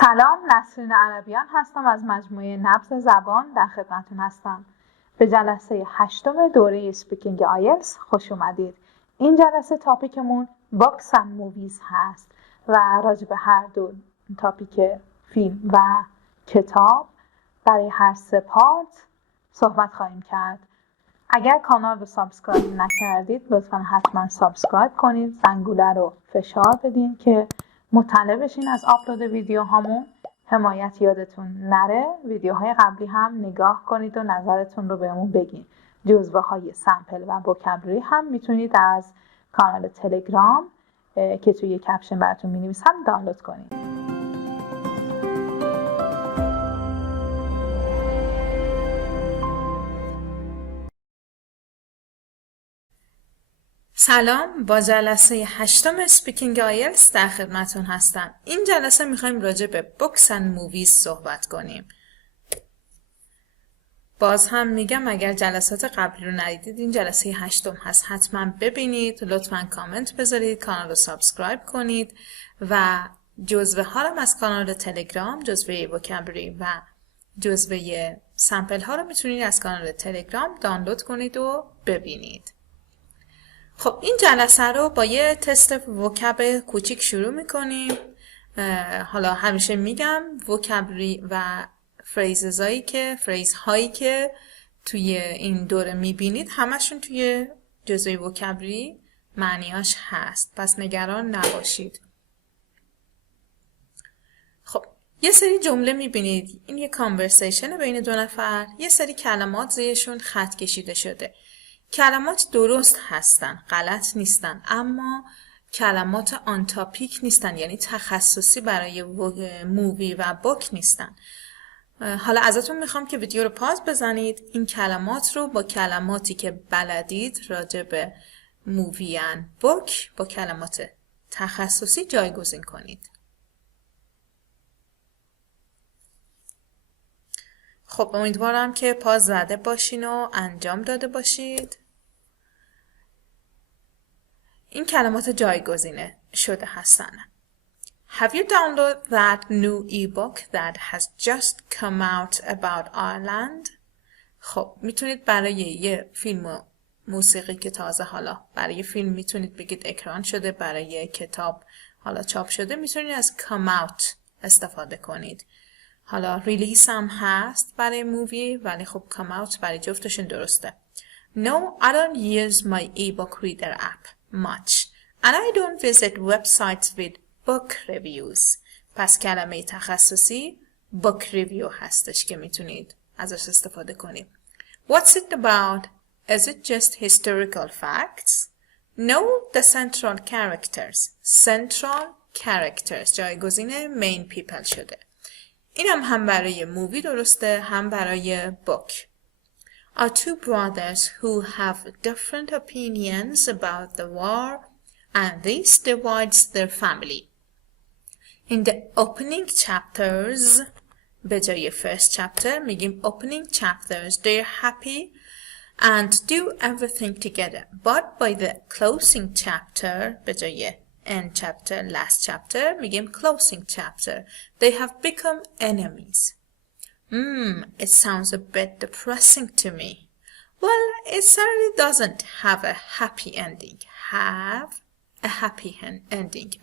سلام، نسرین عربیان هستم از مجموعه نبض زبان در خدمتتون هستم. به جلسه هشتم دوره اسپیکینگ آیلتس خوش اومدید. این جلسه تاپیکمون باکس اند موویز هست و راجع به هر دو تاپیک فیلم و کتاب برای هر سه پارت صحبت خواهیم کرد. اگر کانال رو سابسکرایب نکردید لطفا حتما سابسکرایب کنید، زنگوله رو فشار بدین که مطلع بشین از آپلود ویدیوهامون. حمایت یادتون نره، ویدیوهای قبلی هم نگاه کنید و نظرتون رو بهمون بگین. جزوه های سمپل و وکابلری هم میتونید از کانال تلگرام که توی کپشن براتون مینویسم دانلود کنید. سلام، با جلسه هشتم اسپیکینگ آیلتس در خدمتون هستم. این جلسه میخوایم راجع به بوکس اند موویز صحبت کنیم. باز هم میگم اگر جلسات قبلی رو ندیدید این جلسه هشتم هست، حتما ببینید، لطفا کامنت بذارید، کانال رو سابسکرایب کنید و جزوه ها رو از کانال تلگرام، جزوه وکابلری و جزوه سمپل ها رو میتونید از کانال تلگرام دانلود کنید و ببینید. خب این جلسه رو با یه تست وکب کوچیک شروع میکنیم. حالا همیشه میگم وکابلری و فریزهایی که توی این دوره میبینید همشون توی جزوه وکابلری معنیاش هست، پس نگران نباشید. خب یه سری جمله میبینید، این یه کانورسیشن بین دو نفر، یه سری کلمات زیرشون خط کشیده شده. کلمات درست هستن، غلط نیستن، اما کلمات آن تاپیک نیستن، یعنی تخصصی برای مووی و بوک نیستن. حالا ازتون میخوام که ویدیو رو پاز بزنید، این کلمات رو با کلماتی که بلدید راجع به مووی و بوک با کلمات تخصصی جایگزین کنید. خب امیدوارم که پاز زده باشین و انجام داده باشید. این کلمات جایگزینه شده هستن. Have you downloaded that new ebook that has just come out about Ireland? خب میتونید برای یه فیلم و موسیقی که تازه حالا برای فیلم میتونید بگید اکران شده، برای کتاب حالا چاپ شده میتونید از come out استفاده کنید. حالا ریلیس هم هست برای مووی، ولی خب come out برای جفتشون درسته. No, I don't use my ebook reader app much and I don't visit websites with book reviews. پس کلمه تخصصی book review هستش که میتونید ازش استفاده کنید. What's it about? Is it just historical facts? No, the central characters جایگزین main people شده. این هم برای مووی درسته، هم برای بوک. Are two brothers who have different opinions about the war and this divides their family. In the opening chapters, به جای first chapter میگیم opening chapters, they're happy and do everything together. But by the closing chapter, به جای end chapter, last chapter, میگیم closing chapter, they have become enemies. It sounds a bit depressing to me. Well, it certainly doesn't have a happy ending.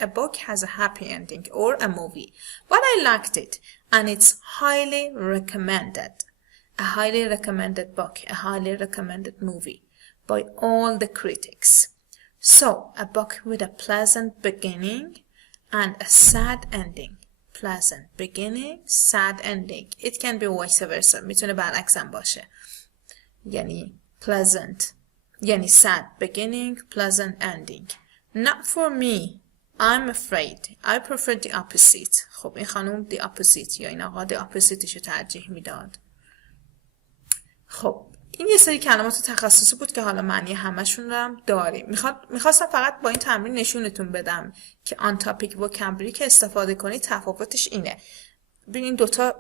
A book has a happy ending, or a movie. But I liked it, and it's highly recommended. A highly recommended book, a highly recommended movie by all the critics. So, a book with a pleasant beginning and a sad ending. Pleasant beginning, sad ending. It can be vice versa. میتونه برعکس هم باشه. یعنی pleasant یعنی sad beginning, pleasant ending. Not for me. I'm afraid. I prefer the opposite. خب این خانوم the opposite یا این آقا the oppositeشو ترجیح میداد. خب این یه سری کلمات تخصصی بود که حالا معنی همشون رو هم داریم. میخواستم فقط با این تمرین نشونتون بدم که آن تاپیک وکابلری که استفاده کنید تفاوتش اینه. ببینین دوتا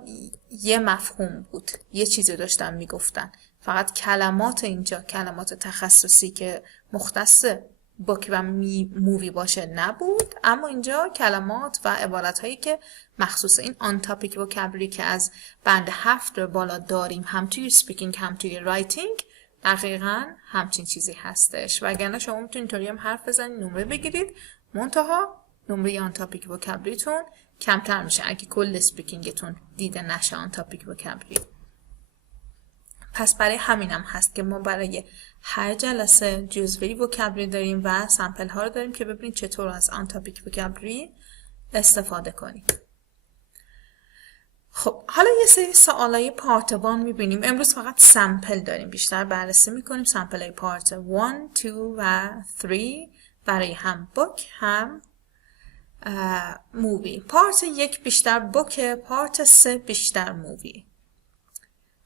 یه مفهوم بود، یه چیزی داشتن میگفتن، فقط کلمات اینجا کلمات تخصصی که مختص book و مووی باشه نبود، اما اینجا کلمات و عبارت هایی که مخصوص این آن تاپیک وکابلری که از بند 7 به بالا داریم، هم توی اسپیکینگ هم توی رایتینگ، دقیقاً همچین چیزی هستش. وگرنه شما میتونید اینطوری هم حرف بزنید، نمره بگیرید، منتها نمره آن تاپیک وکابلریتون کمتر میشه اگه کل اسپیکینگتون دیده نشه آن تاپیک وکابلری. پس برای همینم هست که ما برای هر جلسه جزوه‌ای وکابلری داریم و سمپل ها رو داریم که ببینید چطور از آن تاپیک وکابلری استفاده کنیم. خب حالا یه سری سوالای پارت 1 میبینیم. امروز فقط سمپل داریم، بیشتر بررسی میکنیم سمپل های پارت 1، 2 و 3 برای هم بوک هم مووی. پارت 1 بیشتر بوکه، پارت 3 بیشتر مووی.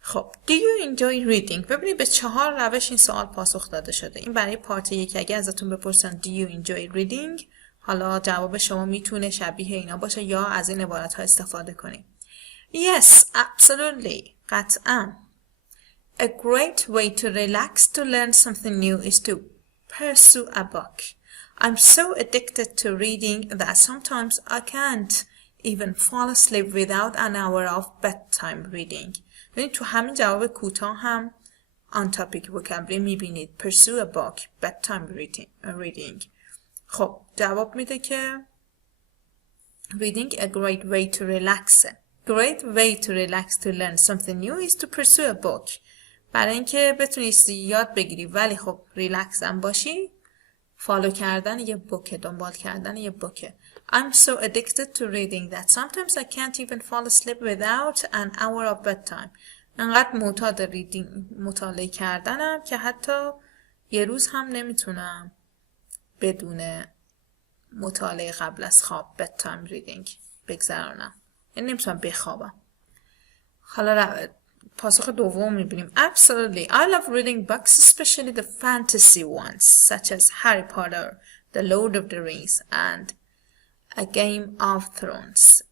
خب do you enjoy reading؟ ببینید به 4 روش این سوال پاسخ داده شده. این برای پارت 1 اگه ازتون بپرسن do you enjoy reading، حالا جواب شما میتونه شبیه اینا باشه یا از این عبارت ها استفاده کنید. Yes, absolutely. قطعا. A great way to relax to learn something new is to pursue a book. I'm so addicted to reading that sometimes I can't even fall asleep without an hour of bedtime reading. ببینید تو همین جواب کوتاه هم on topic vocabulary میبینید. Pursue a book, bedtime reading. خب جواب میده که reading a great way to relax. Great way to relax to learn something new is to pursue a book. برای اینکه بتونی یاد بگیری ولی خب ریلکس هم باشی، فالو کردن یه بوکه، دنبال کردن یه بوکه. I'm so addicted to reading that sometimes I can't even fall asleep without an hour of bedtime. انقدر معتاد مطالعه کردنم که حتی یه روز هم نمیتونم بدون مطالعه قبل از خواب bedtime reading بگذرانم، یعنی نمیتونم بخوابم. حالا پاسخ دوم میبینیم. Absolutely. I love reading books, especially the fantasy ones, such as Harry Potter, The Lord of the Rings, and A Game of Thrones.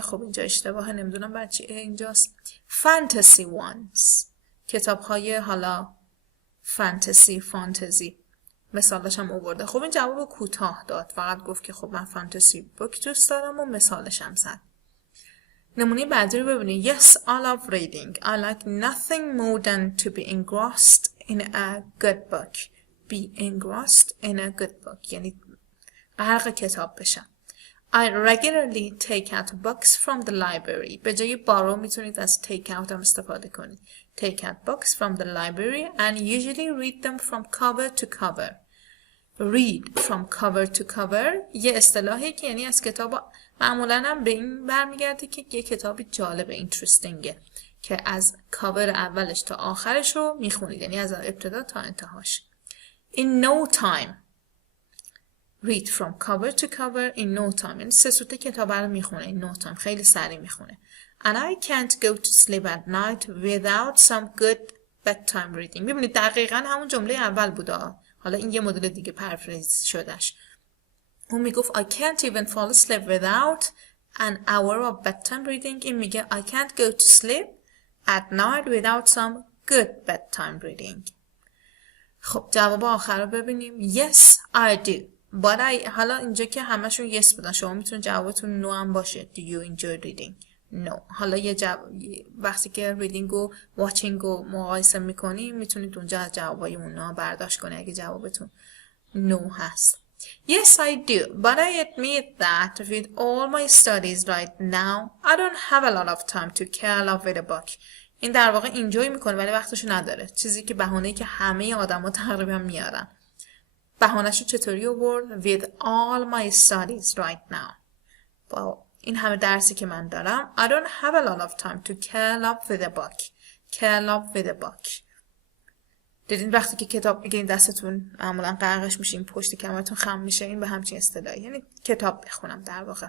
خب اینجا اشتباهه، نمیدونم برای چی اینجاست. Fantasy ones. کتاب های حالا فانتزی مثالش هم آورده. خب این جواب کوتاه داد، فقط گفت که خب من فانتزی بوک دوست دارم و مثالش هم زد. نمونه بعدی رو ببینید. Yes, I love reading. I like nothing more than to be engrossed in a good book. Be engrossed in a good book. یعنی غرق کتاب بشم. I regularly take out books from the library. به جای borrow میتونید از take out هم استفاده کنید. Take out books from the library and usually read them from cover to cover. Read from cover to cover یه اصطلاحی که یعنی از کتاب معمولا هم به این برمیگرده که یه کتابی جالب اینترستینگه که از کاور اولش تا آخرش رو میخونید، یعنی از ابتدا تا انتهاش. In no time. Read from cover to cover in no time. یعنی سه سوته کتاب رو میخونه. in no time خیلی سریع میخونه. And I can't go to sleep at night without some good bedtime reading. میبینید دقیقا همون جمله اول بوده. حالا این یه مدل دیگه پرفریز شدهش. اون میگفت I can't even fall asleep without an hour of bedtime reading. این میگه I can't go to sleep at night without some good bedtime reading. خب جواب آخر رو ببینیم. Yes, I do. But I حالا اینجا که همشون yes بودن، شما میتونید جوابتون no هم باشه. Do you enjoy reading? No. حالا وقتی که reading و watching رو مقایسه میکنیم میتونید اونجا از جوابای اونا برداشت کنید اگه جوابتون no هست. Yes, I do, but I admit that with all my studies right now, I don't have a lot of time to curl up with a book. این در واقع enjoy میکنه ولی وقتشو نداره. چیزی که بهانه‌ای که همه آدما تقریبا میارن. بهانه‌شو چطوری آورد؟ With all my studies right now. با این همه درسی که من دارم. I don't have a lot of time to curl up with a book. Curl up with a book. دیدین وقتی که کتاب میگیرین دستتون معمولا غرقش میشین، پشت کمرتون خم میشه، این به همچین اصطلاحی، یعنی کتاب بخونم در واقع.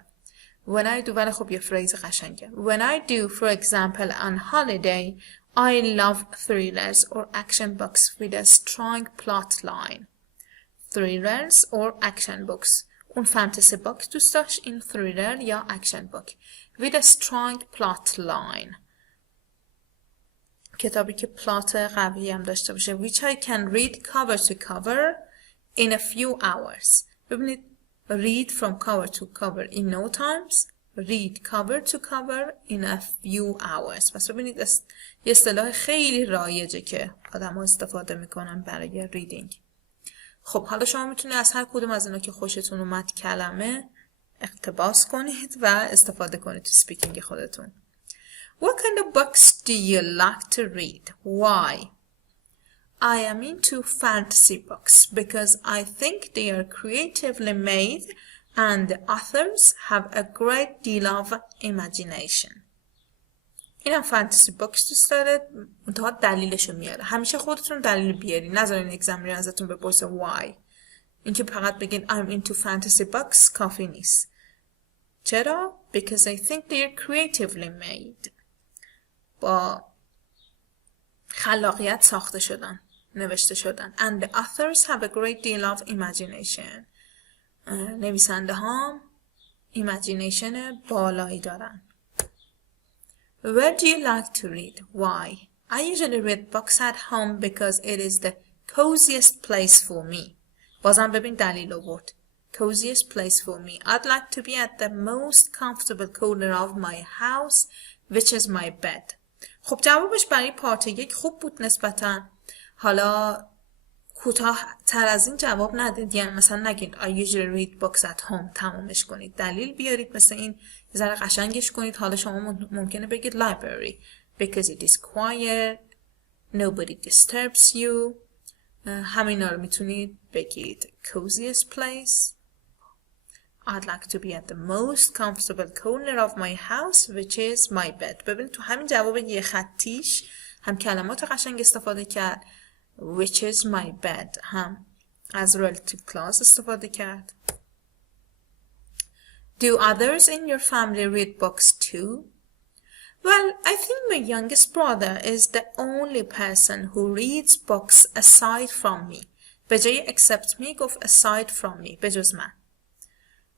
When I do، ولی خب یه فریز قشنگه. When I do, for example, on holiday, I love thrillers or action books with a strong plot line. Thrillers or action books. اون فانتزی بوک دوست داشت، این thriller یا action book. With a strong plot line. کتابی که پلات قوی هم داشته باشه. Which I can read cover to cover. in a few hours. ببینید read from cover to cover in no times. read cover to cover in a few hours. پس ببینید یه اصطلاح خیلی رایجه که آدم ها استفاده میکنن برای ریدینگ. خب حالا شما میتونید از هر کدوم از اینا که خوشتون اومد کلمه اقتباس کنید و استفاده کنید تو سپیکینگ خودتون. What kind of books do you like to read? Why? I am into fantasy books because I think they are creatively made and the authors have a great deal of imagination. این هم فانتزی بوکس دوست داره، منتها دلیلشو میاره. همیشه خودتون دلیل بیارین، نذارین اگزمینر ازتون بپرسه why. اینکه فقط بگین I'm into fantasy books کافی نیست. چرا؟ Because I think they are creatively made. با خلاقیت ساخته شدن، نوشته شدن. And the authors have a great deal of imagination. نویسنده ها ایمیجینیشن بالایی دارن. Where do you like to read? Why? I usually read books at home because it is the coziest place for me. بازم ببین دلیل آورد. Coziest place for me. I'd like to be at the most comfortable corner of my house, which is my bed. خب جوابش برای پارت 1 خوب بود نسبتا. حالا کوتاه تر از این جواب ندید، یعنی مثلا نگید I usually read books at home، تمامش کنید. دلیل بیارید، مثل این ذره قشنگش کنید. حالا شما ممکنه بگید library because it is quiet, nobody disturbs you. همینا رو میتونید بگید. Coziest place. I'd like to be at the most comfortable corner of my house, which is my bed. ببینید تو همین جواب یه خطیش هم کلمات قشنگ استفاده کرد. Which is my bed. هم از relative clause استفاده کرد. Do others in your family read books too? Well, I think my youngest brother is the only person who reads books aside from me. به جای except me گفت aside from me، به جز من.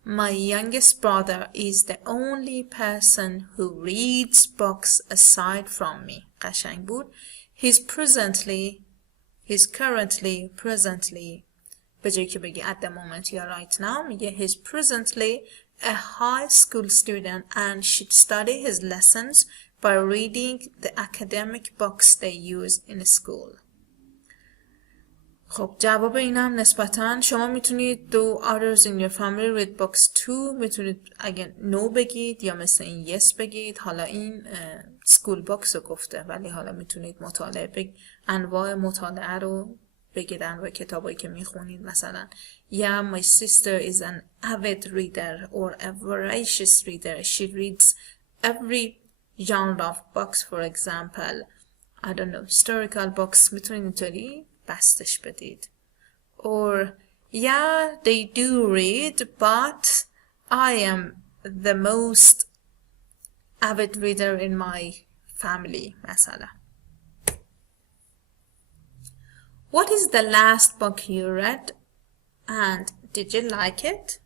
My youngest brother is the only person who reads books aside from me. قشنگ بود. He's presently به جایی که بگی at the moment یا right now میگه he's presently a high school student and should study his lessons by reading the academic books they use in school. خب جواب اینم نسبتاً شما میتونید do others in your family read books too، میتونید اگه no بگید یا مثل این yes بگید. حالا این school books رو گفته، ولی حالا میتونید مطالعه انواع مطالعه رو بگید، انواع کتابایی که میخونید. مثلا yeah, my sister is an avid reader or a voracious reader. She reads every genre of books, for example I don't know historical books. میتونید اینطوری بستش بدید. Or yeah, they do read, but I am the most avid reader in my family مثلا. What is the last book you read and did you like it?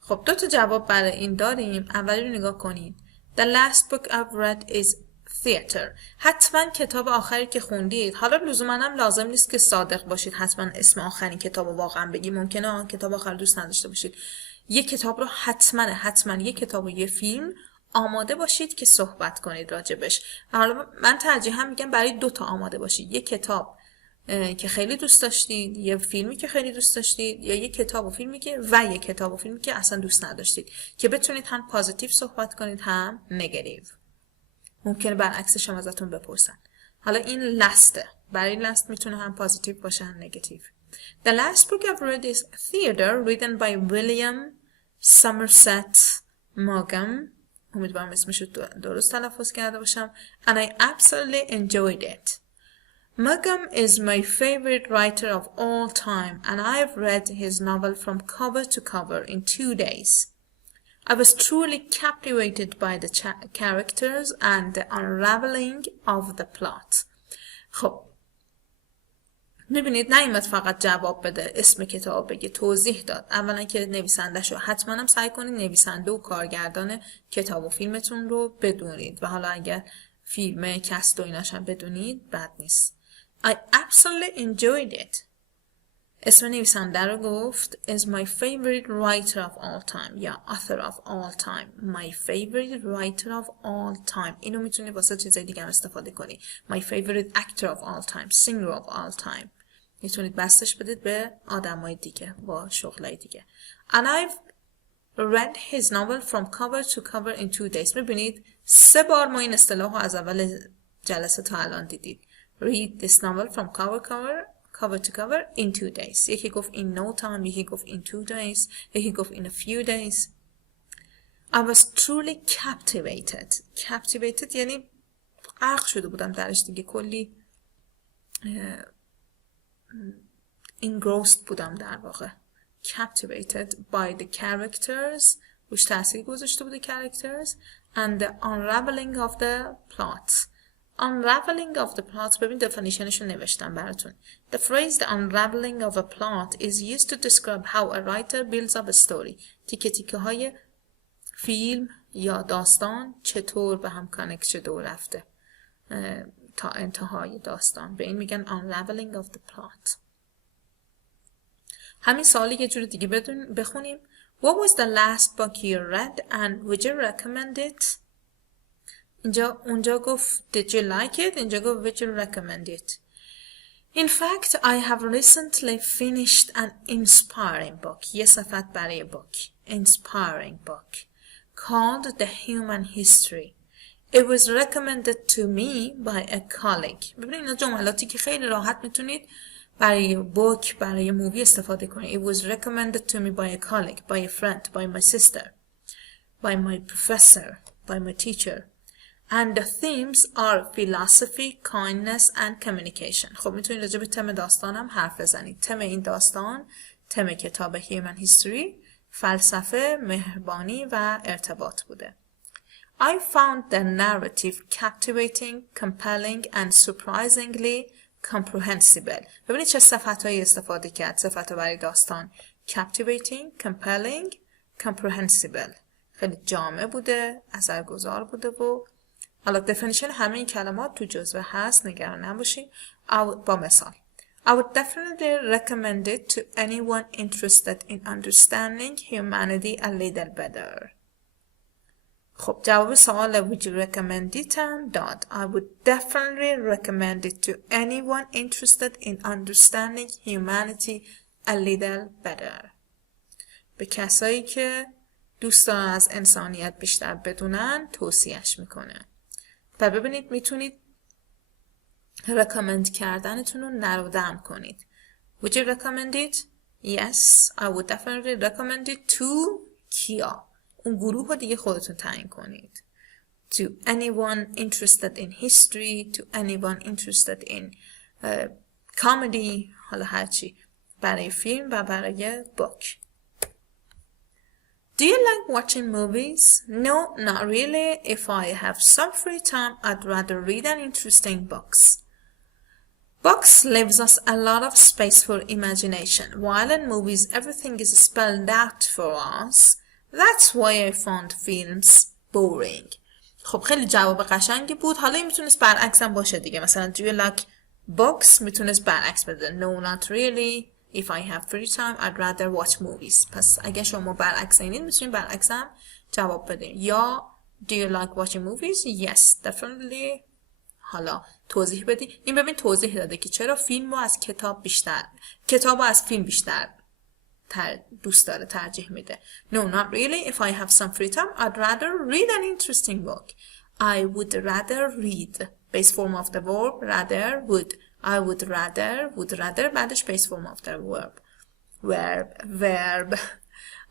خب 2 تا جواب برای این داریم. اولی رو نگاه کنید. The last book I've read is theater. حتما کتاب آخری که خوندید، حالا لزوما هم لازم نیست که صادق باشید حتما اسم آخرین کتاب رو واقعا بگید. ممکنه آن کتاب آخر دوست نداشته باشید. یه کتاب رو حتما یه کتاب و یه فیلم آماده باشید که صحبت کنید راجبش. حالا من ترجیحاً میگم برای 2 تا آماده باشید. یه کتاب که خیلی دوست داشتید، یه فیلمی که خیلی دوست داشتید، یا یه کتاب و فیلمی که یه کتاب و فیلمی که اصلا دوست نداشتید، که بتونید هم پوزیتیو صحبت کنید هم نگاتیو. ممکنه برعکسش هم ازتون بپرسن. حالا این لسته. برای لست میتونه هم پوزیتیو باشه هم نگاتیو. The last book I've read is Theater, written by William Somerset Maugham. امیدوارم اسمش رو درست تلفظ کرده باشم. And I absolutely enjoyed it. Maugham is my favorite writer of all time, and I've read his novel from cover to cover in 2 days. I was truly captivated by the characters and the unraveling of the plot. خب میبینید نیامد فقط جواب بده، اسم کتاب بگه، توضیح داد. اولا که نویسنده شو حتما هم سعی کنید نویسنده و کارگردان کتاب و فیلمتون رو بدونید، و حالا اگر فیلم کست و ایناش هم بدونید بد نیست. I absolutely enjoyed it. اسم نویسنده رو گفت is my favorite writer of all time یا author of all time. my favorite writer of all time. اینو میتونی واسه چیزای دیگه هم استفاده کنی. my favorite actor of all time. singer of all time. میتونید بستش بدید به آدمای دیگه با شغلای دیگه. and I've read his novel from cover to cover in 2 days. میبینید 3 بار ما این اصطلاح رو از اول جلسه تا الان دیدید. read this novel from cover to cover in 2 days. یکی گفت in no time، یکی گفت in 2 days، یکی گفت in a few days. I was truly captivated یعنی غرق شده بودم درش دیگه، کلی engrossed بودم در واقع. captivated by the characters، روش تاثیر گذاشته بوده characters and the unraveling of the plot. unraveling of the plot، ببین definitionش رو نوشتم براتون. The phrase the unraveling of a plot is used to describe how a writer builds up a story. تیکه تیکه های فیلم یا داستان چطور به هم کانکت شده و رفته تا انتهای داستان، به این میگن unraveling of the plot. همین سوالی یه جور دیگه بخونیم. What was the last book you read and would you recommend it؟ اونجا گفت did you like it، اینجا گفت would you recommend it. In fact, I have recently finished an inspiring book. یه صفت برای book. Inspiring book. Called The Human History. It was recommended to me by a colleague. ببینید اینا جملاتی که خیلی راحت میتونید برای book، برای مووی استفاده کنید. It was recommended to me by a colleague, by a friend, by my sister, by my professor, by my teacher. And the themes are philosophy, kindness and communication. خب میتونید راجع به تم داستانم حرف بزنید. تم این داستان، تم کتاب Human History، فلسفه، مهربانی و ارتباط بوده. I found the narrative captivating, compelling and surprisingly comprehensible. ببینید چه صفت‌هایی استفاده کرد. صفت‌ها برای داستان captivating, compelling, comprehensible. خیلی جامع بوده، اثرگذار بوده و حالا دفینیشن همه این کلمات تو جزوه هست، نگران نباشید. با مثال I would definitely recommend it to anyone interested in understanding humanity a little better. خب جواب سوال would you recommend it هم داد. I would definitely recommend it to anyone interested in understanding humanity a little better. به کسایی که دوست دارن از انسانیت بیشتر بدونن توصیهش میکنه. و ببینید میتونید recommend کردنتون رو narrow down کنید. Would you recommend it? Yes, I would definitely recommend it to کیا. اون گروه رو دیگه خودتون تعیین کنید. To anyone interested in history, to anyone interested in comedy، حالا هرچی، برای فیلم و برای book. Do you like watching movies? No, not really. If I have some free time, I'd rather read an interesting books. Books leaves us a lot of space for imagination, while in movies everything is spelled out for us. That's why I found films boring. خب خیلی جواب قشنگی بود. حالا این میتونست برعکس هم باشه دیگه. مثلا do you like books میتونست برعکس بده. No, not really. If I have free time, I'd rather watch movies. پس اگه شما برعکس اینید میتونید برعکس هم جواب بدین. یا do you like watching movies? Yes, definitely. حالا توضیح بدین. این ببین توضیح داده که چرا فیلم رو از کتاب از فیلم بیشتر دوست داره، ترجیح میده. No, not really. If I have some free time, I'd rather read an interesting book. I would rather read. Base form of the verb rather would. I would rather بعدش base form of the verb.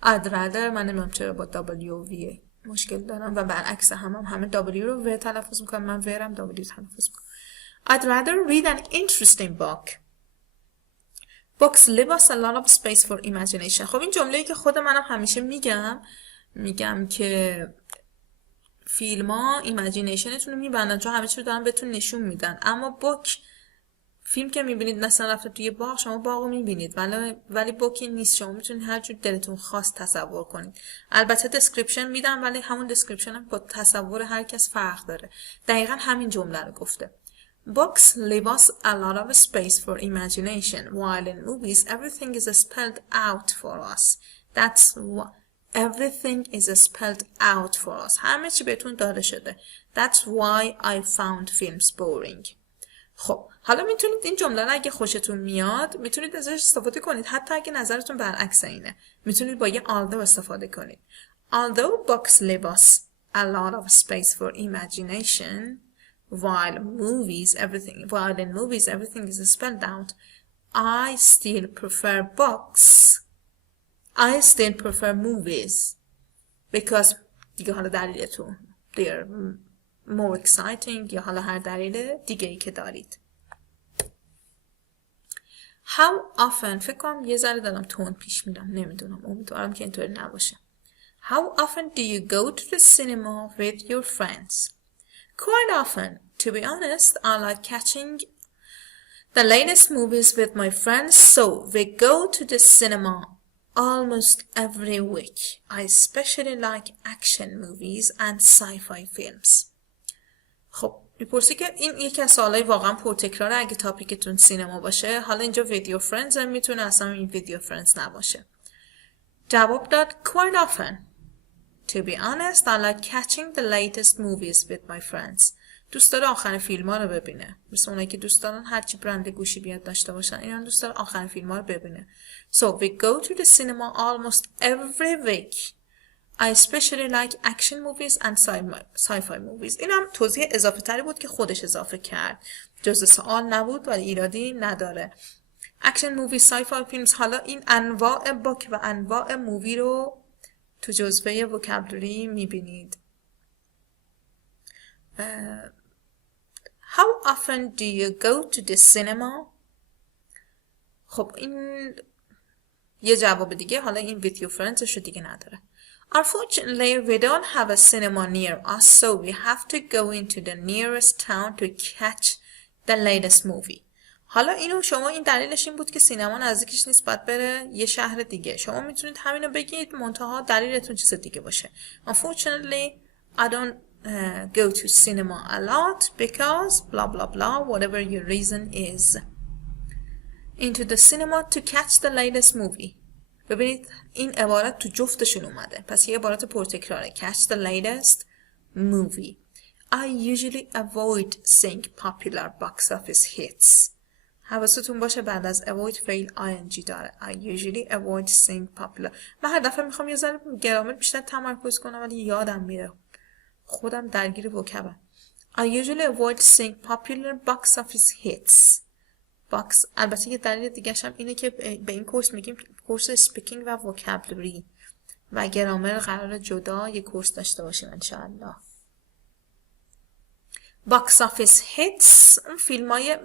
I'd rather من نمیم چرا با W و V مشکل دارم و برعکس همه W رو V تلفظ میکنم، من ورم W تلفظ میکنم. I'd rather read an interesting book. Books leave us a lot of space for imagination. خب این جمله‌ای که خود منم همیشه میگم که فیلم ها ایمیجینیشنتون رو میبندن چون همه چی رو دارن بهتون نشون میدن، اما بوک فیلم که میبینید مثلا رفته توی باغ، شما باغ رو میبینید ولی بوکی نیست، شما میتونید هر جور دلتون خواست تصور کنید. البته دسکریپشن میدم ولی همون دسکریپشن هم با تصور هر کس فرق داره. دقیقا همین جمله رو گفته. Books leave us a lot of space for imagination, while in movies everything is spelled out for us. That's what everything is spelled out for us. همه چی بهتون داده شده. That's why I found films boring. خب حالا میتونید این جمله رو اگه خوشتون میاد میتونید ازش استفاده کنید، حتی اگه نظرتون برعکس اینه میتونید با یه although استفاده کنید. Although books leave us a lot of space for imagination, while in movies everything is spelled out, I still prefer books. I still prefer movies because دیگه حالا دلیلتون they're more exciting یا حالا هر دلیل دیگه ای که دارید. How often فکر کنم یه ذره دارم تون پیش میرم، نمیدونم، امیدوارم که اینطوری نباشه. How often do you go to the cinema with your friends? Quite often. To be honest, I like catching the latest movies with my friends, so we go to the cinema almost every week. I especially like action movies and sci-fi films. خب میپرسی که این یکی از سوالای واقعا پرتکراره اگه تاپیکتون سینما باشه. حالا اینجا ویدیو فرندز هم میتونه اصلا این ویدیو فرندز نباشه. جواب داد quite often. To be honest, I like catching the latest movies with my friends. دوست داره آخرین فیلم ها رو ببینه. مثل اونایی که دوست دارن هرچی برند گوشی بیاد داشته باشن، اینا دوست داره آخرین فیلم ها رو ببینه. So we go to the cinema almost every week. I especially like action movies and sci-fi movies. این هم توضیح اضافه تری بود که خودش اضافه کرد. جزء سوال نبود ولی ایرادی نداره. اکشن مووی، سای-فای فیلمز، حالا این انواع بوک و انواع مووی رو تو جزوه وکابلری میبینید. How often do you go to the cinema? خب این یه جواب دیگه، حالا این with your friends رو دیگه نداره. Unfortunately, we don't have a cinema near us, so we have to go into the nearest town to catch the latest movie. حالا اینو شما این دلیلش این بود که سینما نزدیکش نیست، باید بره یه شهر دیگه. شما میتونید همینو بگید منتها دلیلتون چیز دیگه باشه. Unfortunately, I don't go to cinema a lot because blah blah blah whatever your reason is. Into the cinema to catch the latest movie. ببینید این عبارت تو جفتشون اومده، پس یه عبارت پرتکراره. Catch the latest movie. I usually avoid seeing popular box office hits. حواستون باشه بعد از avoid فعل ing داره. I usually avoid seeing popular. من هر دفعه میخوام یه ذره گرامر بیشتر تمرکز کنم ولی یادم میره، خودم درگیر وکبم. I usually avoid seeing popular box office hits. باکس. البته یه دلیل دیگه هم اینه که به این کورس میگیم کورس اسپیکینگ و وکابلری و گرامر قرار جدا یه کورس داشته باشیم انشاءالله. باکس آفیس هیتس، اون فیلم های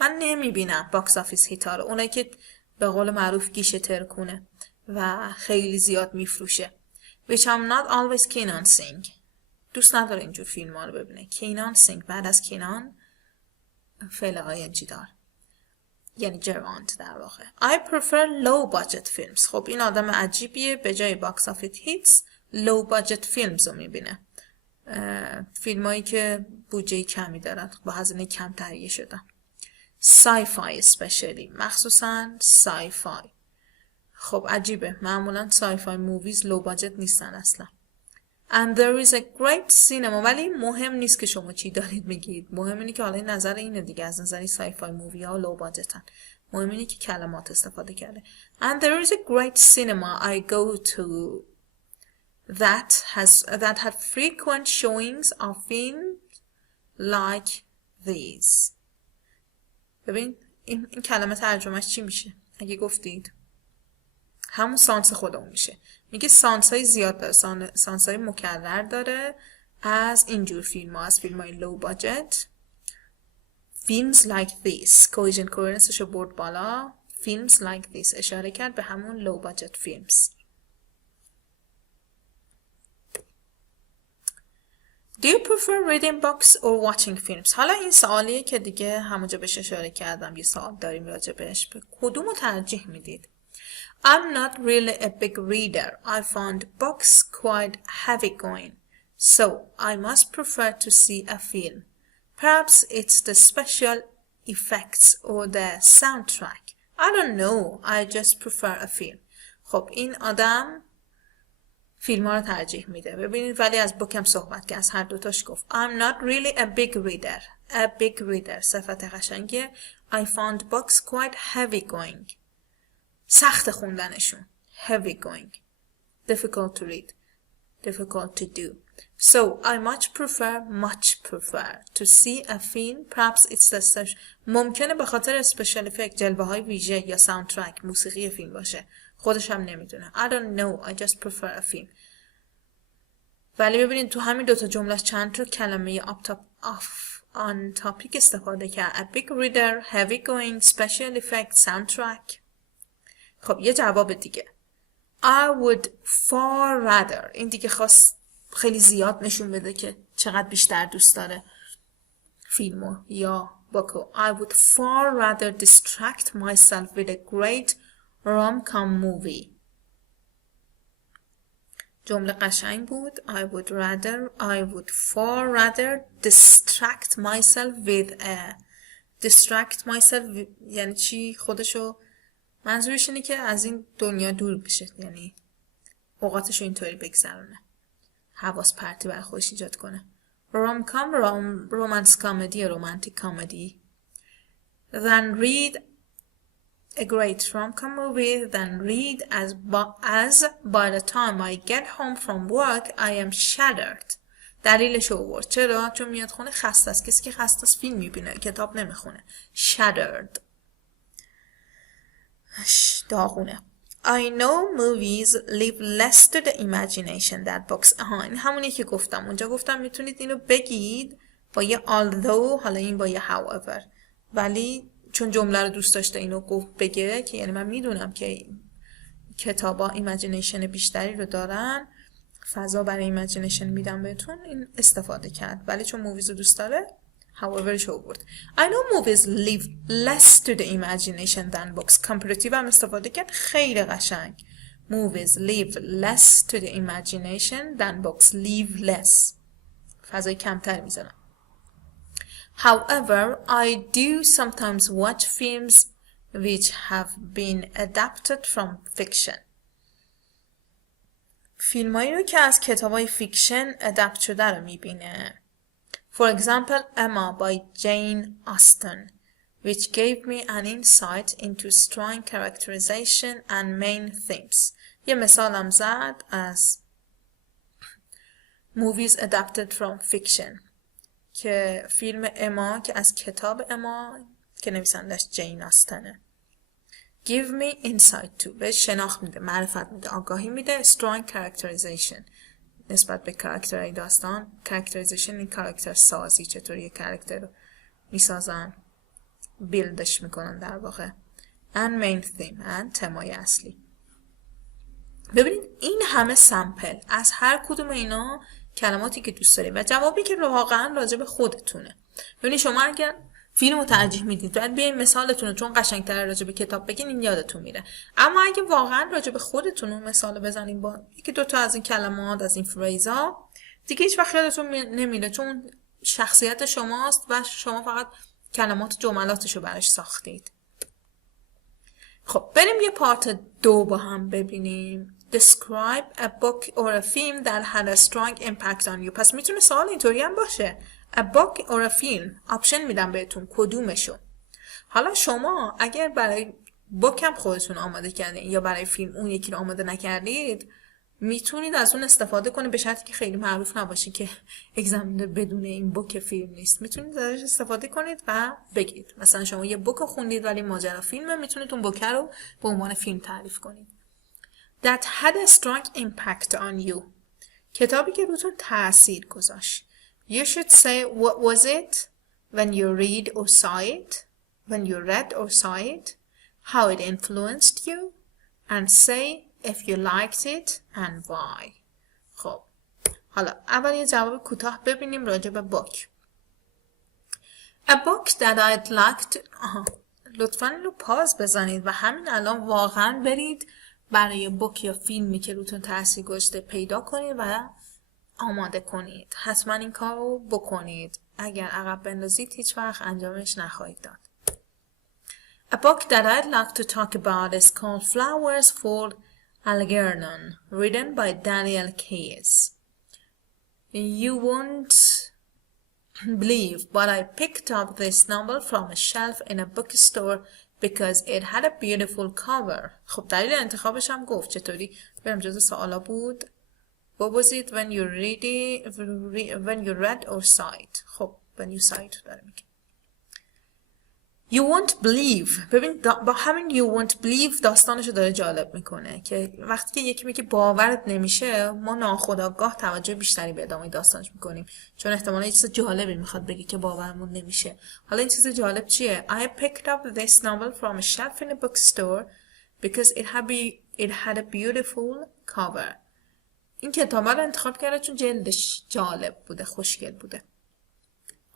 من نمیبینم باکس آفیس هیت ها رو، اونایی که به قول معروف گیشه ترکونه و خیلی زیاد میفروشه. which I'm not always keen on seeing. دوست نداره اینجور فیلم ها رو ببینه. keen on seeing بعد از کینان فعل آینجی دار، یعنی جراند در واقع. I prefer low budget films. خب این آدم عجیبیه، به جای باکس آفیس هیتس low budget films رو میبینه. فیلم هایی که بودجه کمی دارن، با هزینه کم تهیه شدن. sci-fi especially، مخصوصا sci-fi. خب عجیبه، معمولا sci-fi movies low budget نیستن اصلا. And there is a great cinema. ولی مهم نیست که شما چی دارید میگید، مهم اینه که حالا این نظر اینه دیگه، از نظر sci-fi مووی ها low budgetن، مهم اینه که کلمات استفاده کرده. And there is a great cinema I go to that had frequent showings of films like these. ببین این کلمه ترجمهش چی میشه؟ اگه گفتید همون سانس خودمون میشه. میگه سانس های زیاد داره، سانس های مکرر داره از اینجور فیلم ها، از فیلم های لو باجت. films like this، کوهیژن کوهرنسش رو برد بالا. films like this اشاره کرد به همون لو باجت فیلمز. Do you prefer reading books or watching films؟ حالا این سوالیه که دیگه همونجا بهش اشاره کردم، یه سوال داریم راجع بهش. به کدومو ترجیح میدید؟ I'm not really a big reader. I found books quite heavy going, so I must prefer to see a film. Perhaps it's the special effects or the soundtrack. I don't know. I just prefer a film. خب این آدم فیلم ها رو ترجیح میده. ببینید ولی از بوک هم صحبت که از هر دوتاش گفت. I'm not really a big reader. A big reader. صفت قشنگه. I found books quite heavy going. سخت خوندنشون. Heavy going. Difficult to read. Difficult to do. So I much prefer to see a film. Perhaps it's the ممکنه به خاطر special effect جلوه های ویژه یا ساوندترک موسیقی فیلم باشه. خودش هم نمیدونه. I don't know. I just prefer a film. ولی ببینید تو همین دوتا جمله چند تا کلمه on topic استفاده کرد. A big reader, heavy going, special effect, soundtrack. خب یه جواب دیگه. I would far rather. این دیگه خواست خیلی زیاد نشون بده که چقدر بیشتر دوست داره فیلمو یا بوکو. I would far rather distract myself with a great rom-com movie. جمله قشنگ بود. I would far rather distract myself with a distract myself یعنی چی؟ خودشو منظورش اینه که از این دنیا دور بشه، یعنی اوقاتشو اینطوری بگذرونه، حواس پرتی برای خودش ایجاد کنه. rom-com رومانس کامدی، رومانتیک کامدی. Then read a great rom-com movie, then read as by the time I get home from work I am shattered. دلیلش آورد. چرا؟ چون میاد خونه خسته است. کسی که خسته است فیلم میبینه، کتاب نمیخونه. Shattered. داغونه. I know movies leave less to the imagination than books. این همونی که گفتم. اونجا گفتم میتونید اینو بگید با یه although، حالا این با یه however. ولی چون جمله رو دوست داشته اینو گفت بگه که یعنی من میدونم که کتابا ایمیجینیشن بیشتری رو دارن، فضا برای ایمیجینیشن میدم بهتون، این استفاده کرد. ولی چون موویز رو دوست داره however شو برد. I know movies leave less to the imagination than books. کامپراتیو هم استفاده کرد، خیلی قشنگ. Movies leave less to the imagination than books. Leave less. فضای کمتر میزنم. However, I do sometimes watch films which have been adapted from fiction. فیلمایی رو که از کتابای فیکشن ادپت شده رو میبینه. For example, Emma by Jane Austen, which gave me an insight into strong characterization and main themes. یه مثالم زد از movies adapted from fiction که فیلم اما که از کتاب اما که نویسندش جین آستنه. Give me insight to. به شناخت میده، معرفت میده، آگاهی میده. Strong characterization نسبت به کاراکترهای داستان. characterization این کاراکتر سازی، چطوری یه کاراکتر رو میسازن، بیلدش میکنن در واقع. and main theme and تمای اصلی. ببینید این همه سمپل از هر کدوم اینا کلماتی که دوست دارید و جوابی که واقعا راجع به خودتونه. ببینید شما اگر فیلمو ترجیح میدید بعد بیاین مثالتون رو چون قشنگ‌تر راجع به کتاب بگین این یادتون میره. اما اگه واقعا راجع به خودتون مثال بزنین با یکی دو تا از این کلمات، از این فریزا، دیگه هیچ وقت یادتون نمیره چون شخصیت شماست و شما فقط کلمات جملاتشو براش ساختید. خب بریم یه پارت 2 با هم ببینیم. Describe a book or a film that had a strong impact on you. پس میتونه سوال اینطوری هم باشه. A book or a film. آپشن میدم بهتون کدومشو. حالا شما اگر برای بوک هم خودتون آماده کردین یا برای فیلم اون یکی رو آماده نکردید میتونید از اون استفاده کنید به شرطی که خیلی معروف نباشه که اگزمینر بدون این بوک فیلم نیست. میتونید ازش استفاده کنید و بگید. مثلا شما یه بوک خوندید ولی ماجرا فیلمه، میتونید اون بوک رو به عنوان فیلم تعریف کنید. That had a strong impact on you. کتابی که روتون تأثیر گذاشت. You should say what was it when you read or saw it, when you read or saw it, how it influenced you, and say if you liked it and why. خب حالا اول یه جواب کوتاه ببینیم راجع به بوک. A book that I'd liked. لطفاً اینو پاز بزنید و همین الان واقعاً برید برای بوک یا فیلمی که روتون تاثیر گذاشته پیدا کنید و آماده کنید. حتما این کار رو بکنید. اگر عقب بندازید هیچ وقت انجامش نخواهید داد. A book that I'd like to talk about is called Flowers for Algernon, written by Daniel Case. You won't believe, but I picked up this novel from a shelf in a bookstore because it had a beautiful cover. خب دلیل انتخابش هم گفت. چطوری؟ برم جز سوالا بود. What was it when you read or saw it? خب when you saw it داره میگه. You won't believe. ببین با همین you won't believe داستانشو داره جالب میکنه که وقتی که یکی میگه باورت نمیشه ما ناخودآگاه توجه بیشتری به ادامه داستانش میکنیم چون احتمالا یه چیز جالبی میخواد بگه که باورمون نمیشه. حالا این چیز جالب چیه؟ I picked up this novel from a shelf in a bookstore because it had a beautiful cover. این کتاب رو انتخاب کرده چون جلدش جالب بوده، خوشگل بوده.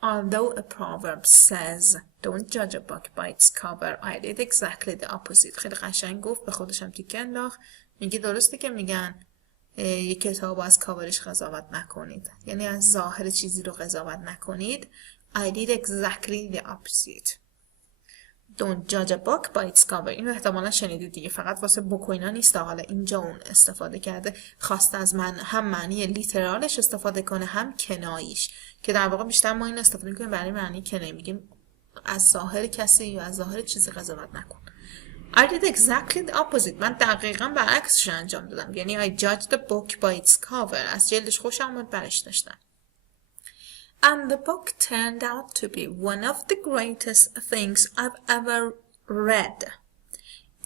Although a proverb says don't judge a book by its cover, I did exactly the opposite. خیلی قشنگ گفت، به خودش هم تیکه انداخت. میگه درسته که میگن یک کتاب از کاورش قضاوت نکنید، یعنی از ظاهر چیزی رو قضاوت نکنید. I did exactly the opposite. Don't judge a book by its cover. اینو احتمالا شنیدید دیگه، فقط واسه بوک و اینا نیست. حالا اینجا اون استفاده کرده، خواسته از من هم معنی لیترالش استفاده کنه هم کناییش، که در واقع بیشتر ما این استفاده میکنیم برای معنی کنایه. میگیم از ظاهر کسی یا از ظاهر چیزی قضاوت نکن. I did exactly the opposite. من دقیقاً برعکسش انجام دادم، یعنی I judged the book by its cover. از جلدش خوشم اومد، برش داشتم. And the book turned out to be one of the greatest things I've ever read.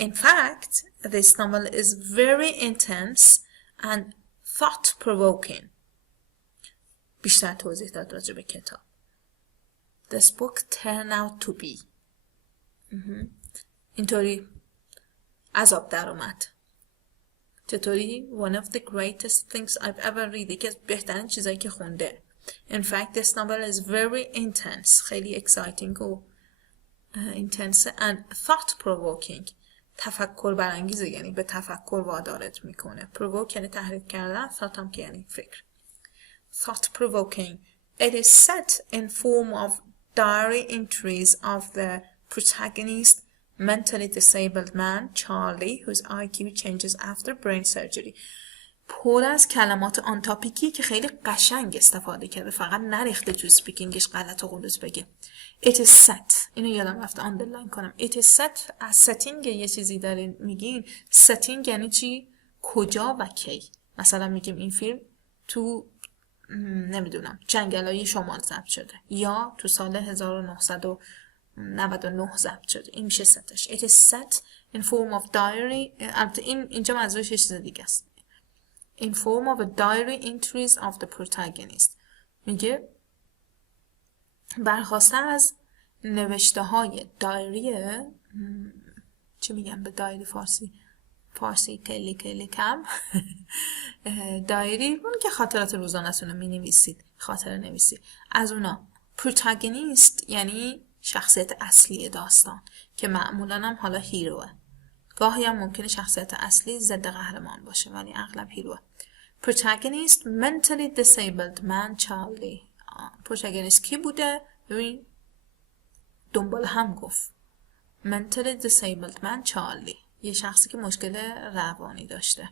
In fact, this novel is very intense and thought-provoking. بیشتر توضیح داد راجع به کتاب. This book turned out to be. اینطوری عذاب در اومد. چطوری؟ One of the greatest things I've ever read. یکی از بهترین چیزایی که خونده. In fact, this novel is very intense. خیلی exciting و intense and thought-provoking. تفکر برانگیزه، یعنی به تفکر وادارت میکنه. provoke یعنی تحریک کردن، thought هم که یعنی فکر. Thought-provoking. It is set in form of diary entries of the protagonist, mentally disabled man, Charlie, whose IQ changes after brain surgery. پر از کلمات آن تاپیکی که خیلی قشنگ استفاده کرده، فقط نریخته تو اسپیکینگش غلط و غلط بگه. It is set. اینو یادم رفته آندرلاین کنم. It is set. از ستینگ یه چیزی دارین میگین. ستینگ یعنی چی؟ کجا و کی. مثلا میگیم این فیلم تو نمیدونم جنگلای شمال ضبط شده یا تو سال 1999 ضبط شده. این میشه ستش. It is set in form of diary. البته اینجا منظورش یه چیز دیگه است. In form of a diary entries of the protagonist. میگه برخواسته از نوشته های دایری، چی میگم به دایری فارسی کلی کم دایری اون که خاطرات روزانه‌تون رو می‌نویسید، خاطره نویسی از اونا. پروتاگونیست یعنی شخصیت اصلی داستان که معمولاً هم حالا هیروه. گاهی هم ممکنه شخصیت اصلی ضد قهرمان باشه ولی اغلب هیروه. Protagonist mentally disabled man Charlie. Protagonist کی بوده؟ ببین دنبال هم گفت. Mentally disabled man Charlie. یه شخصی که مشکل روانی داشته.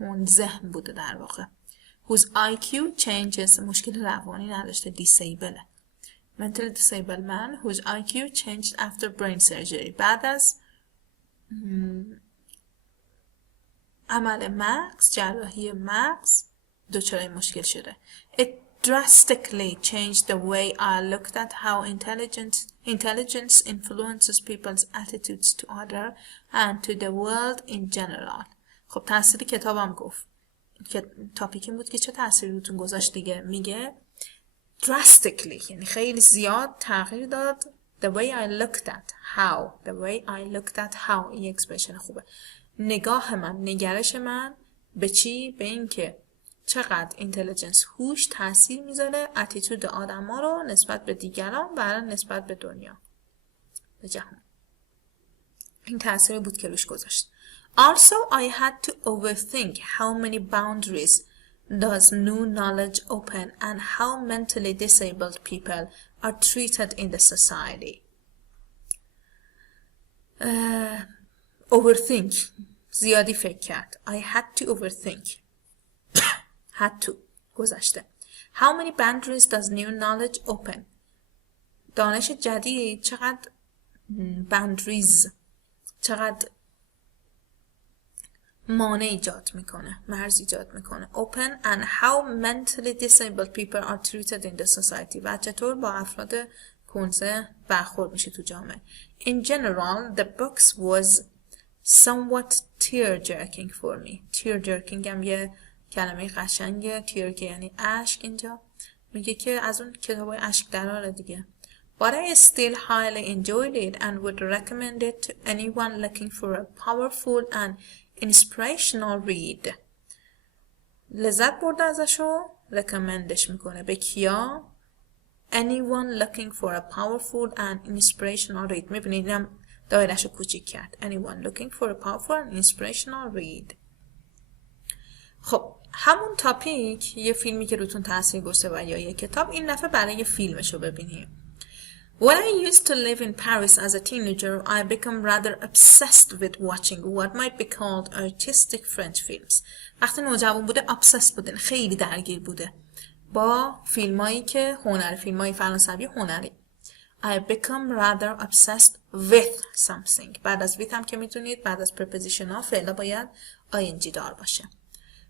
اون ذهن بوده در واقع. Whose IQ changes. مشکل روانی نداشته. Disable. Mentally disabled man whose IQ changed after brain surgery. بعد از عمل مغز، جراحی مغز دچار مشکل شده. It drastically changed the way I looked at how intelligence influences people's attitudes to others and to the world in general. خب تأثیر کتابم گفت که تاپیکی بود که چه تأثیری روتون گذاشت دیگه. میگه drastically یعنی خیلی زیاد تغییر داد. The way I looked at how این اکسپرشن خوبه. نگاه من، نگرش من به چی؟ به این که چقدر اینتلیجنس، هوش تاثیر میذاره اتیتود آدم ها رو نسبت به دیگران و نسبت به دنیا، به جهان. این تاثیر بود که روش گذاشت. Also I had to overthink how many boundaries does new knowledge open and how mentally disabled people are treated in the society. Overthink. زیادی فکر کرد. I had to overthink. had to. گذشته. How many boundaries does new knowledge open? دانش جدید چقدر boundaries چقدر مانع ایجاد میکنه، مرز ایجاد میکنه. Open and how mentally disabled people are treated in the society. و چطور با افراد کنزه برخورد میشه تو جامعه. In general, the books was somewhat tear-jerking for me. tear-jerking هم یه کلمه قشنگه. tear که یعنی اشک. اینجا میگه که از اون کتابای اشک دراره دیگه. But I still highly enjoyed it and would recommend it to anyone looking for a powerful and inspirational read. لذت برده ازشو recommendش میکنه. به کیا؟ Anyone looking for a powerful and inspirational read. میبینید اینم دایرهشو کوچیک کرد. Anyone looking for a powerful and inspirational read. خب همون تاپیک یه فیلمی که روتون تاثیر گذاشته و یا یه کتاب، این دفعه برای فیلمشو ببینیم. When I used to live in Paris as a teenager, I became rather obsessed with watching what might be called artistic French films. وقتی نوجوان بوده obsessed بوده، خیلی درگیر بوده با فیلمایی که هنری، فیلمای فرانسوی هنری. I become rather obsessed with something. بعد از with هم که میتونید بعد از preposition ها فعلا باید ing دار باشه.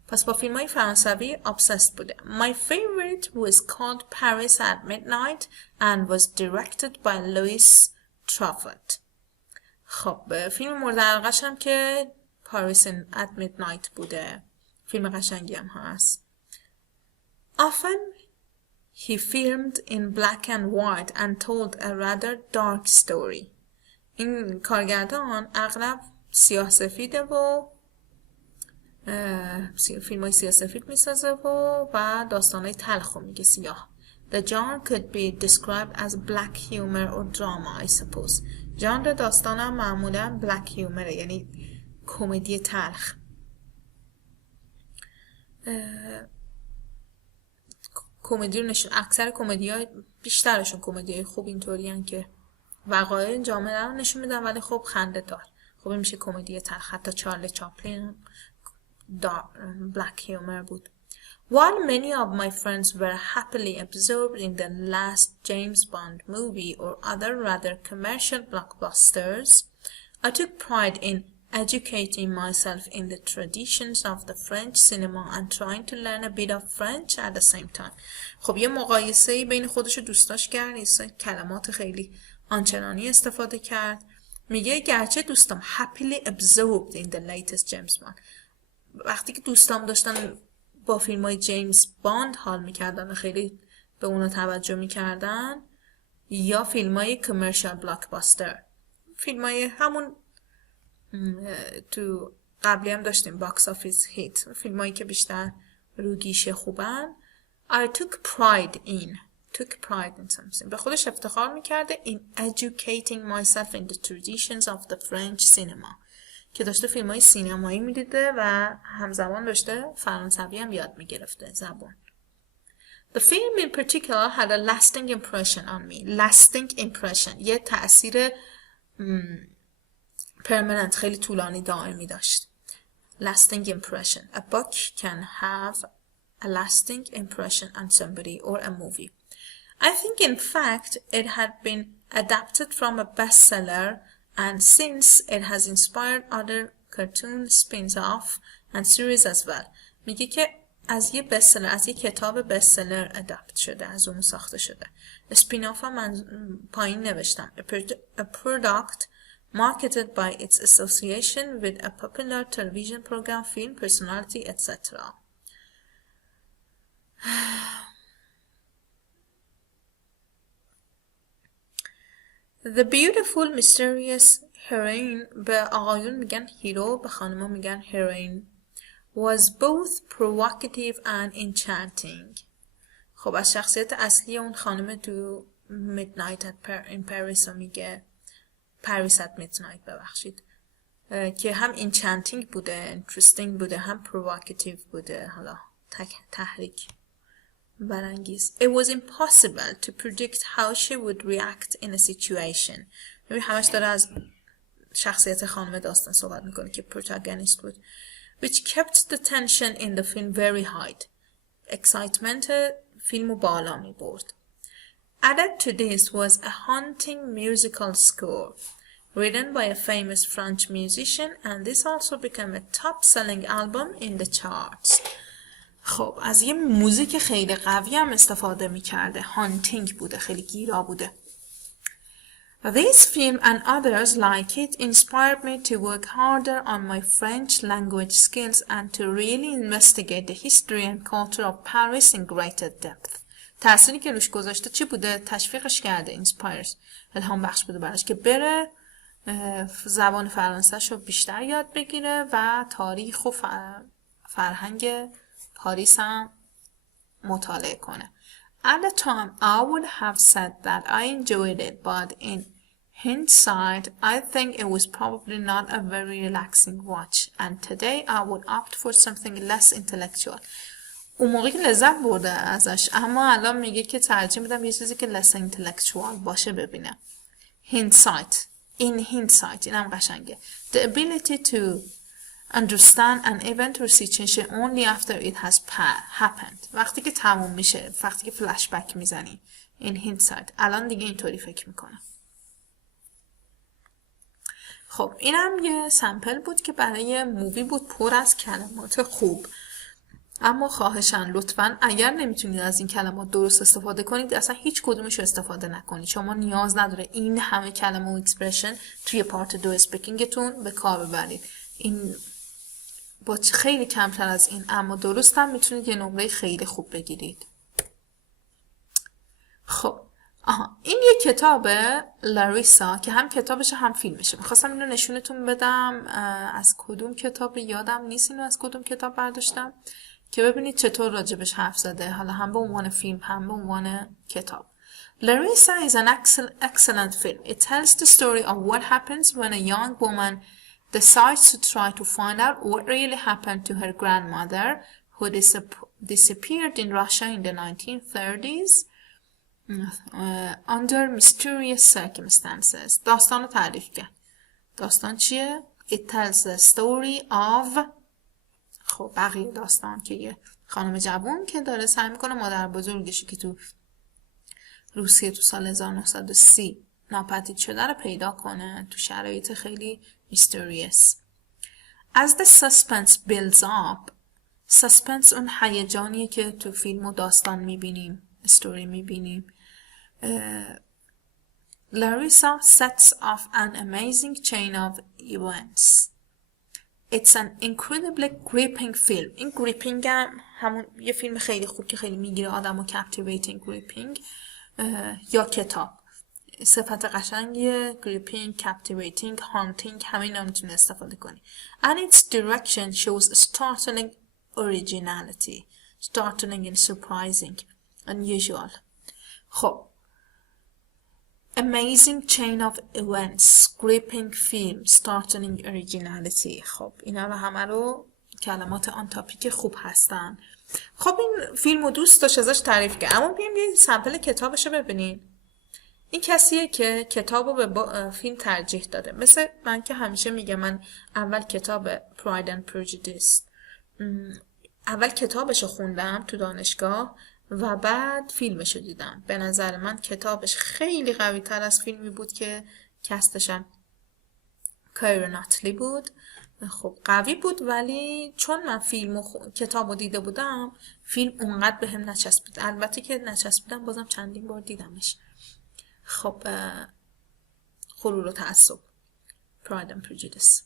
پس با فیلمای فرانسوی obsessed بوده. My favorite was called Paris at Midnight and was directed by Louis Truffaut. خب فیلم مورد علاقه‌ش هم که Paris at Midnight بوده. فیلم قشنگی هم هست. Often he filmed in black and white and told a rather dark story. این کارگردان اغلب سیاه سفیده و فیلم های سیاه سفید میسازه و داستانهای تلخ رو میگه سیاه. The genre could be described as black humor or drama, I suppose. ژانر داستانم معمولا black humor یعنی کمدی تلخ. کمدی رو نشون، اکثر کمدی ها بیشترشون کمدی های خوب اینطوری هن که وقایع جامعه رو نشون میدن ولی خب خنده دار. خب میشه کمدی تلخ. حتی چارلی چاپلین black humor بود. While many of my friends were happily absorbed in the last James Bond movie or other rather commercial blockbusters, I took pride in educating myself in the traditions of the French cinema and trying to learn a bit of French at the same time. خب یه مقایسه‌ای بین خودش و دوستاش کرد. کلمات خیلی آنچنانی استفاده کرد. میگه گرچه دوستم happily absorbed in the latest James Bond. وقتی که دوستام داشتن با فیلم های جیمز باند حال میکردن و خیلی به اونا توجه میکردن، یا فیلم های کمرشال بلاکباستر، فیلم های همون تو قبلی هم داشتیم باکس آفیس هیت، فیلم هایی که بیشتر رو گیشه خوبن. I took pride in something. به خودش افتخار میکرده in educating myself in the traditions of the French cinema. که داشته فیلم های سینمایی میدیده و همزمان داشته فرانسوی هم یاد میگرفته زبان. The film in particular had a lasting impression on me. Lasting impression یه تأثیر permanent خیلی طولانی دائمی داشت. Lasting impression. A book can have a lasting impression on somebody or a movie. I think in fact it had been adapted from a bestseller and since it has inspired other cartoon spin-off and series as well. میگه که از یه bestseller، از یه کتاب bestseller اداپت شده، از اون ساخته شده. spin-off هم من پایین نوشتم. A product marketed by its association with a popular television program, film, personality, etc. The beautiful mysterious heroine، به آقایون میگن هیرو، به خانما میگن heroine، was both provocative and enchanting. خب از شخصیت اصلی اون خانم تو Midnight in Paris رو میگه، Paris at Midnight ببخشید، که هم enchanting بوده، interesting بوده، هم provocative بوده. حالا تحریک برانگیز. It was impossible to predict how she would react in a situation. ببین همش داره از شخصیت خانم داستان صحبت میکنه که پروتاگونیست بود. Which kept the tension in the film very high. Excitement فیلمو بالا می برد. Added to this was a haunting musical score written by a famous French musician, and this also became a top-selling album in the charts. خب از یه موزیک خیلی قوی هم استفاده می کرده. هانتینگ بوده، خیلی گیرا بوده. This film and others like it inspired me to work harder on my French language skills and to really investigate the history and culture of Paris in greater depth. تأثیری که روش گذاشته چی بوده؟ تشویقش کرده. inspires الهام بخش بوده براش که بره زبان فرانسه‌شو بیشتر یاد بگیره و تاریخ و فرهنگ پاریس هم مطالعه کنه. At the time, I would have said that I enjoyed it, but in hindsight, I think it was probably not a very relaxing watch, and today I would opt for something less intellectual. اون موقعی که لذت برده ازش، اما الان میگه که ترجیح میدم یه چیزی که less intellectual باشه ببینم. Hindsight. In hindsight. اینم قشنگه. The ability to understand an event or situation only after it has happened. وقتی که تموم میشه، وقتی که فلش بک میزنی. In hindsight. الان دیگه اینطوری فکر میکنم. خب اینم یه سمپل بود که برای مووی بود، پر از کلمات خوب. اما خواهشاً لطفاً اگر نمیتونید از این کلمات درست استفاده کنید، اصلا هیچ کدومش رو استفاده نکنید. شما نیاز نداره این همه کلمه و اکسپرشن توی پارت 2 اسپیکینگتون به کار ببرید. این با خیلی کمتر از این اما درست هم میتونید یه نمره خیلی خوب بگیرید. خب این یه کتاب لاریسا که هم کتابشه هم فیلمشه. میخواستم اینو نشونتون بدم از کدوم کتاب، یادم نیست اینو از کدوم کتاب برداشتم که ببینید چطور راجبش حرف زده، حالا هم به عنوان فیلم هم به عنوان کتاب. Larissa is an excellent film. It tells the story of what happens when a young woman decides to try to find out what really happened to her grandmother who disappeared in Russia in the 1930s under mysterious circumstances. داستان رو تعریف کرد. داستان چیه؟ It tells the story of خب بقیه داستان که یه خانم جوان که داره سعی میکنه مادر بزرگشی که تو روسیه تو سال 1930 ناپدید شده رو پیدا کنه تو شرایط خیلی mysterious. As the suspense builds up, suspense اون هیجانیه که تو فیلم و داستان میبینیم، استوری میبینیم. Larissa sets off an amazing chain of events. It's an incredibly gripping film. این gripping هم همون یه فیلم خیلی خوب که خیلی میگیره آدمو captivating gripping یا کتاب. صفت قشنگیه gripping, captivating, haunting همه اینا میتونه استفاده کنی. And its direction shows startling originality. Startling and surprising. Unusual. خب Amazing chain of events, gripping film, startling originality. خب اینا رو همه رو کلمات آن تاپیک خوب هستن. خب این فیلم رو دوست داشت ازش تعریف کرد. اما بیایم یه سمپل کتابش رو ببینین. این کسیه که کتاب رو به فیلم ترجیح داده. مثل من که همیشه میگم من اول کتاب Pride and Prejudice اول کتابش رو خوندم تو دانشگاه و بعد فیلمش رو دیدم. به نظر من کتابش خیلی قوی تر از فیلمی بود که کستشم کایرناتلی بود. خب قوی بود ولی چون من فیلم و کتاب رو دیده بودم فیلم اونقدر به هم نچسبید. البته که نچسبیدم بازم چندین بار دیدمش. خب غرور و تعصب Pride and Prejudice.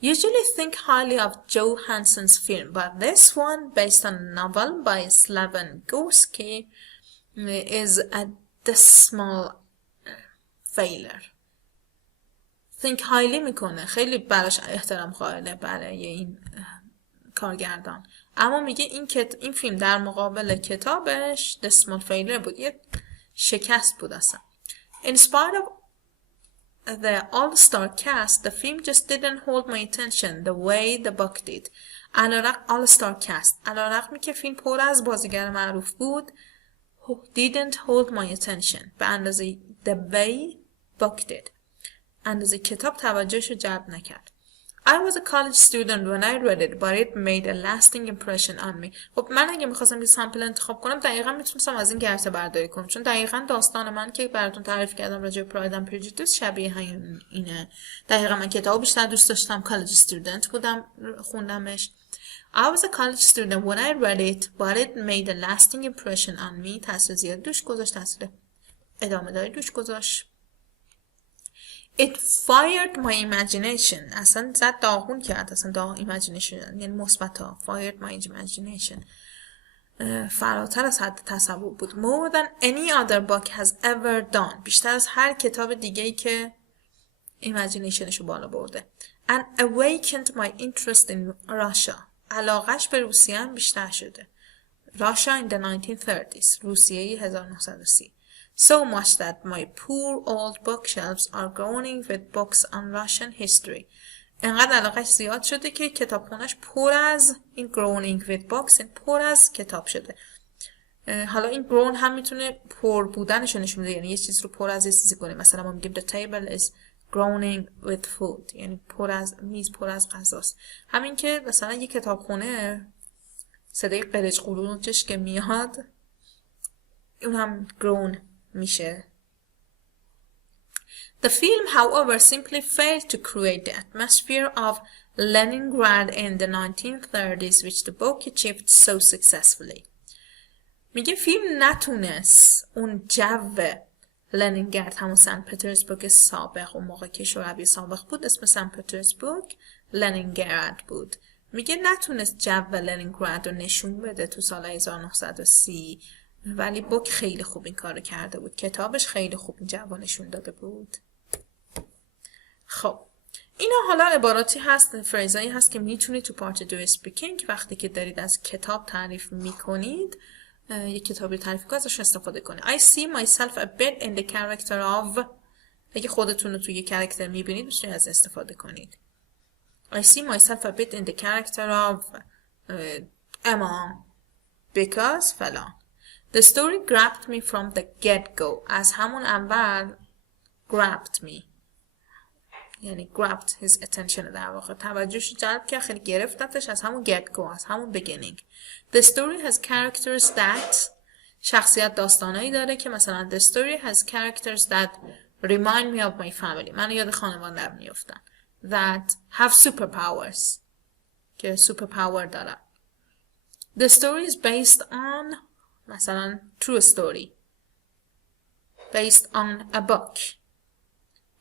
Usually think highly of Joe Hanson's film, but this one, based on a novel by Slaven Gorski, is a dismal failure. Think highly میکنه، خیلی براش احترام قائله برای این کارگردان. اما میگه این فیلم در مقابل کتابش dismal failure بود، یه شکست بود اصلا. In spite of the all-star cast, the film just didn't hold my attention the way the book did. علیرغم آل استار کست، علیرغمی که فیلم پر از بازیگر معروف بود، didn't hold my attention، به اندازه the way book did، اندازه کتاب توجهش رو جلب نکرد. I was a college student when I read it, but it made a lasting impression on me. خب من اگه میخواستم یه سمپل انتخاب کنم دقیقا میتونستم از این گرته برداری کنم، چون دقیقا داستان من که براتون تعریف کردم راجع به پراید اند پرجودیس شبیه همین اینه. دقیقا من کتاب بیشتر دوست داشتم، کالج استودنت بودم خوندمش. I was a college student when I read it, but it made a lasting impression on me. تاثیر زیاد دوش گذاشت، تاثیر ادامه داری دوش گذاشت. It fired my imagination. اصلا زد داغون کرد، اصلا imagination یعنی مثبت ها. Fired my imagination. فراتر از حد تصور بود. More than any other book has ever done. بیشتر از هر کتاب دیگه‌ای که imaginationشو بالا برده. And awakened my interest in Russia. علاقش به روسیه هم بیشتر شده. Russia in the 1930s. روسیه 1930. So much that my poor old bookshelves are groaning with books on Russian history. انقدر علاقش زیاد شده که کتابخونش پر از این groaning with books، پر از کتاب شده. حالا این groan هم میتونه پر بودنش رو نشون بده، یعنی یه چیز رو پر از یه چیزی کنه. مثلا ما میگیم the table is groaning with food، یعنی پر از میز پر از غذاست. همین که مثلا یه کتابخونه صدای قرچ قروچش که میاد اون هم groan میشه. The film, however, simply failed to create the atmosphere of Leningrad in the 1930s, which the book achieved so successfully. میگه فیلم نتونست اون جو لنینگراد، همون سن پترزبورگ سابق، اون موقع که شوروی سابق بود اسم سن پترزبورگ لنینگراد بود. میگه نتونست جو لنینگراد رو نشون بده تو سال 1930، ولی بوک خیلی خوب این کارو کرده بود. کتابش خیلی خوب این جو نشون داده بود. خب اینا حالا عباراتی هست، فریزایی هست که میتونید تو پارت 2 اسپیکینگ وقتی که دارید از کتاب تعریف میکنید، یک کتابی تعریف کنید ازش استفاده کنید. I see myself a bit in the character of، اگه خودتون رو توی یک کاراکتر میبینید میتونید از استفاده کنید. I see myself a bit in the character of Emma because فلان. The story grabbed me from the get-go. از همون اول grabbed me، یعنی grabbed his attention، در واقع توجهش جلب کرد، خیلی گرفتتش از همون get-go، از همون beginning. The story has characters that، شخصیت داستانایی داره که مثلا the story has characters that remind me of my family، من یاد خانواده‌ام میافتن. That have superpowers، که superpower دارن. The story is based on، مثلا true story، based on a book،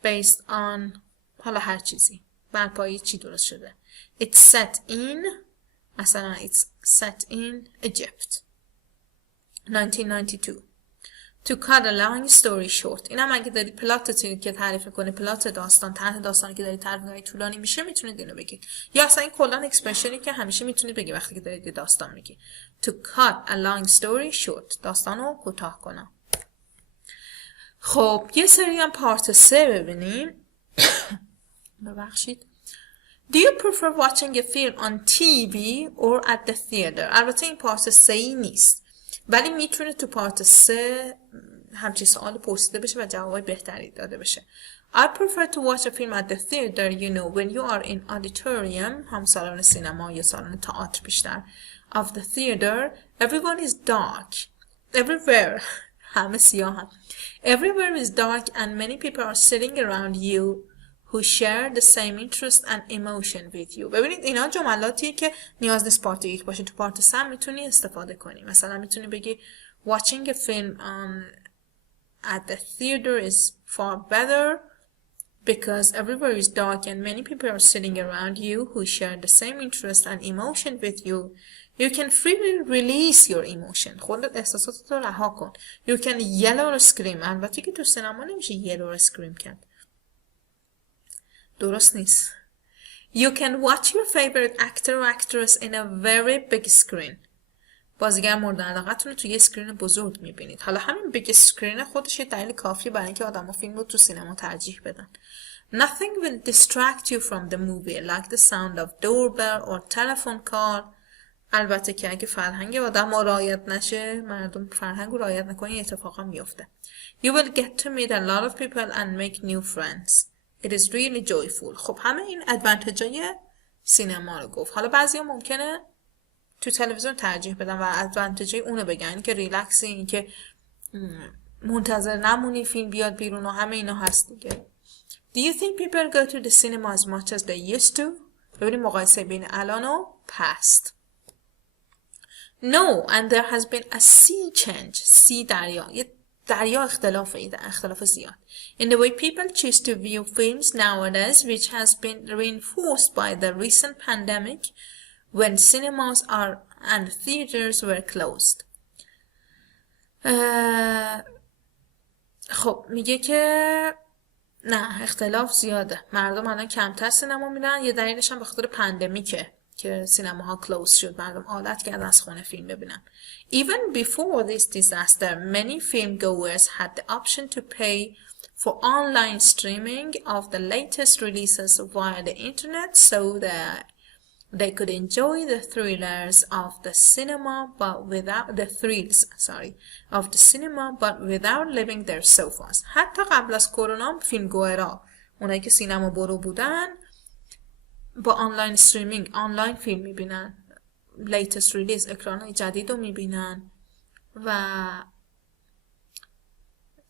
based on حالا هر چیزی، بر پایه چی درست شده. It's set in، مثلا it's set in Egypt 1992. To cut a long story short، اینم اگه دارید پلاتتون که تعریف کنه، پلات داستان، طرح داستانی که دارید تعریف کنید طولانی میشه، میتونید اینو بگید. یا اصلا این کلا اکسپرشنی که همیشه میتونید بگید وقتی که دارید داستان میگید. To cut a long story short، داستانو کوتاه کنم. خب یه سری هم پارت 3 ببینیم. ببخشید. Do you prefer watching a film on TV or at the theater؟ البته این پارت 3 نیست، ولی میتونه تو پارت 3 همچین سوال پرسیده بشه و جوابای بهتری داده بشه. I prefer to watch a film at the theater, you know, when you are in auditorium، هم سالن سینما یا سالن تئاتر بیشتر. Of the theater, everyone is dark. Everywhere، همه سیاهن. Everywhere is dark and many people are sitting around you who share the same interest and emotion with you. ببینید اینا جملاتیه که نیاز نیست پارت 1 باشه، تو پارت 3 میتونی استفاده کنی. مثلا میتونی بگی watching a film at the theater is far better because everywhere is dark and many people are sitting around you who share the same interest and emotion with you. You can freely release your emotion. خودت احساساتت رو رها کن. You can yell or scream. البته که تو سینما نمیشه yell or scream کرد، درست نیست. You can watch your favorite actor or actress in a very big screen. بازیگر مورد علاقتون رو توی یه اسکرین بزرگ میبینید. حالا همین بیگ اسکرین خودش یه دلیل کافیه برای اینکه آدم‌ها فیلم رو تو سینما ترجیح بدن. Nothing will distract you from the movie like the sound of doorbell or telephone call. البته که اگه فرهنگ آدم رعایت نشه، مردم فرهنگ رو رعایت نکنه، این اتفاقا میفته. You will get to meet a lot of people and make new friends. It is really joyful. خب همه این ادوانتیجای سینما رو گفت. حالا بعضیا ممکنه تو تلویزیون ترجیح بدن و ادوانتیجای اونو بگن که ریلکسی، این که منتظر نمونی فیلم بیاد بیرون و همه اینا هست دیگه. Do you think people go to the cinema as much as they used to? ببینیم مقایسه بین الان و past. No, and there has been a sea change. sea دریا. یه دریا اختلاف زیاد. In the way people choose to view films nowadays, which has been reinforced by the recent pandemic when cinemas and theaters were closed. خب میگه که نه، اختلاف زیاده. مردم الان کمتر سینما میرن. یه دلیلش هم به خاطر پندمیکه که سینماها کلوز شد. مردم عادت کردن از خونه فیلم ببینن. Even before this disaster, many film goers had the option to pay for online streaming of the latest releases via the internet so that they could enjoy the thrillers of the cinema but without leaving their sofas. حتی قبل از کرونا فیلم گوئرها، اونایی که سینما برو بودن، با آنلاین استریمینگ آنلاین فیلم میبینن، لیتست ریلیز اکرانای جدید رو میبینن و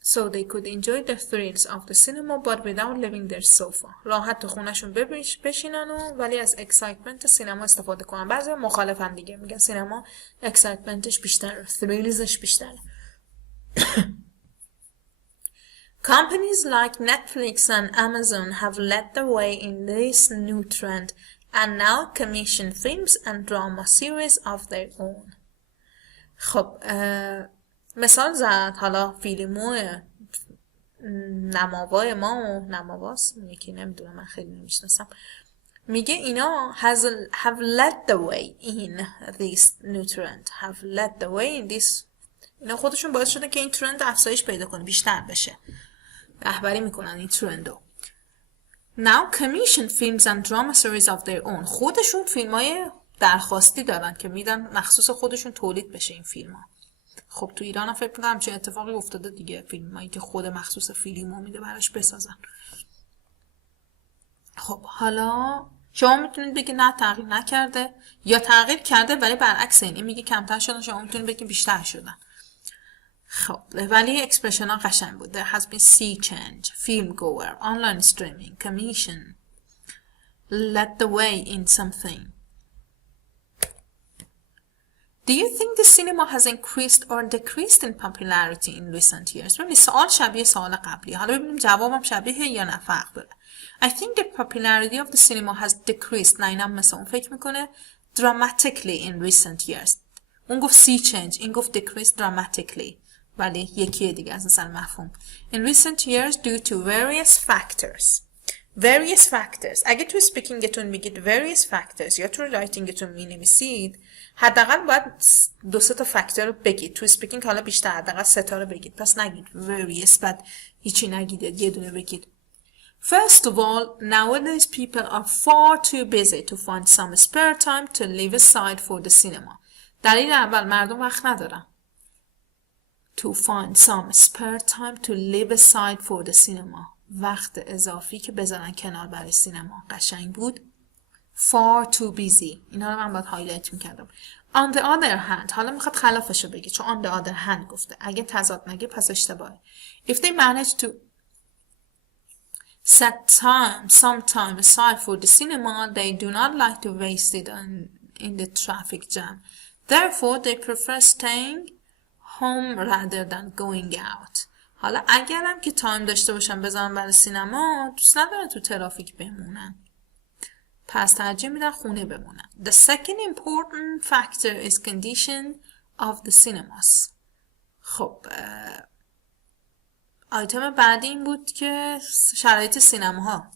so they could enjoy the thrills of the cinema but without leaving their sofa. راحت تو خونهشون بشینن و ولی از اکسایتمنت سینما استفاده کنن. بعضی مخالفن دیگه، میگن سینما اکسایتمنتش بیشتره، thrills بیشتره. Companies like Netflix and Amazon have led the way in this new trend and now commission films and drama series of their own. خب مثال زد. حالا فیلمو نماوای ما و نماواست یکی نمیدونم، من خیلی نمیشناسم. میگه اینا have led the way in this new trend. have led the way in this. اینا خودشون باعث شده که این ترند افزایش پیدا کنه، بیشتر بشه. رهبری میکنن این ترندو. Now commission films and drama series of their own. خودشون فیلمای درخواستی دارن که میدن مخصوص خودشون تولید بشه این فیلم‌ها. خب تو ایران هم فکر می‌کنم چه اتفاقی افتاده دیگه، فیلمایی که خود مخصوص فیلمو میده براش بسازن. خب حالا شما میتونید بگید نه تغییر نکرده، یا تغییر کرده ولی برعکس این میگه کمتر شدن، شما میتونید بگید بیشتر شدن. خب ولی اکسپرشن ها قشنگ بود. There has been sea change, film goer, online streaming, commission, led the way in something. Do you think the cinema has increased or decreased in popularity in recent years? ببینید سوال شبیه سوال قبلی. حالا ببینیم جوابم شبیه یا نه فرق داره. I think the popularity of the cinema has decreased. نه اینم مثل اون فکر میکنه dramatically in recent years. اون گفت sea change، این گفت decreased dramatically. ولی یکیه دیگه از نظر مفهوم. In recent years due to various factors. Various factors. اگه تو اسپیکینگتون میگید various factors یا تو رایتینگتون مینویسید، حداقل باید 2-3 تا فاکتور رو بگید. تو اسپیکینگ حالا بیشتر، حداقل 3 تا رو بگید. پس نگید various بعد هیچی نگید، یه دونه بگید. First of all, nowadays people are far too busy to find some spare time to leave aside for the cinema. دلیل اول، مردم وقت ندارن. To find some spare time to leave aside for the cinema. وقت اضافی که بذارن کنار برای سینما. قشنگ بود. Far too busy. اینا رو من باید هایلایت میکردم. On the other hand. حالا میخواد خلافشو بگی چون on the other hand گفته. اگه تضاد نگه پس اشتباهه. If they manage to set some time aside for the cinema, they do not like to waste it in the traffic jam. Therefore, they prefer staying home rather than going out. حالا اگرم که تایم داشته باشن بذارن برای سینما، دوست ندارن تو ترافیک بمونن، پس ترجیح میدن خونه بمونن. The second important factor is condition of the cinemas. خب آیتم بعدی این بود که شرایط سینماها.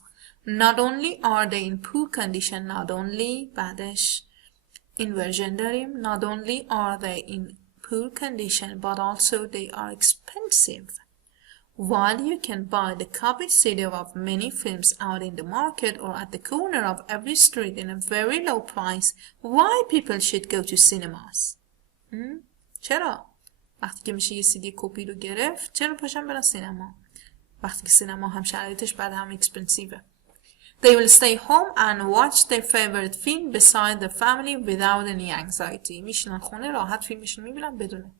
Not only are they in poor condition, not only بعدش inversion داریم. Not only are they in poor condition, but also they are expensive. while you can buy the copy CD of many films out in the market or at the corner of every street in a very low price, why people should go to cinemas? چرا؟ وقتی که میشه یه CD کپی رو گرفت چرا پاشن برن سینما؟ وقتی که سینما هم شرایطش بعد هم اکسپنسیوه. They will stay home and watch their favorite film beside the family without any anxiety. میشینن خونه راحت فیلمشون میبینن بدون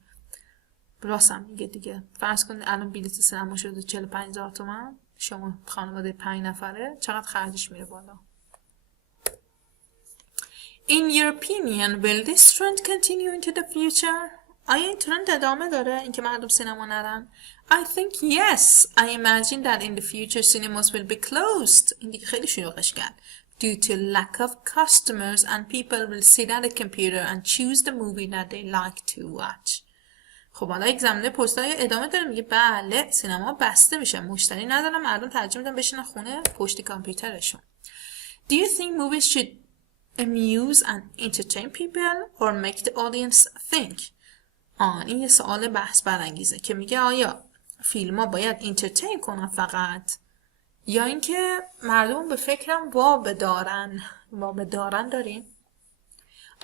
راستم میگه دیگه. فرض کنید الان بلیط سینما شده 45,000 تومان، شما خانواده 5 نفره چقدر خرجش میره بالا. In your opinion, will this trend continue into the future? آیا این ترند ادامه داره اینکه مردم سینما نرن؟ I think yes. I imagine that in the future cinemas will be closed. این دیگه خیلی شلوغش کرد. Due to lack of customers and people will sit at a computer and choose the movie that they like to watch. خب حالا یک زمینه پستای ادامه داره میگه بله سینما بسته میشه، مشتری ندارن، مردم ترجیح میدن بشینن خونه پشت کامپیوترشون. Do you think movies should amuse and entertain people or make the audience think? این یه سوال بحث برانگیزه که میگه آیا فیلم ها باید انترتین کنن فقط یا اینکه مردم به فکرم وابدارن داریم.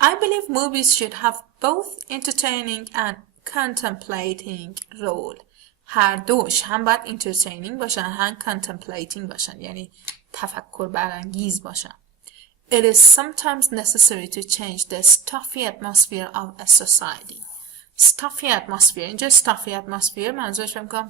I believe movies should have both entertaining and contemplating role. هر دوش هم باید entertaining باشن هم contemplating باشن، یعنی تفکر برانگیز باشن. It is sometimes necessary to change the stuffy atmosphere of a society. stuffy atmosphere، اینجا stuffy atmosphere منظورش میگم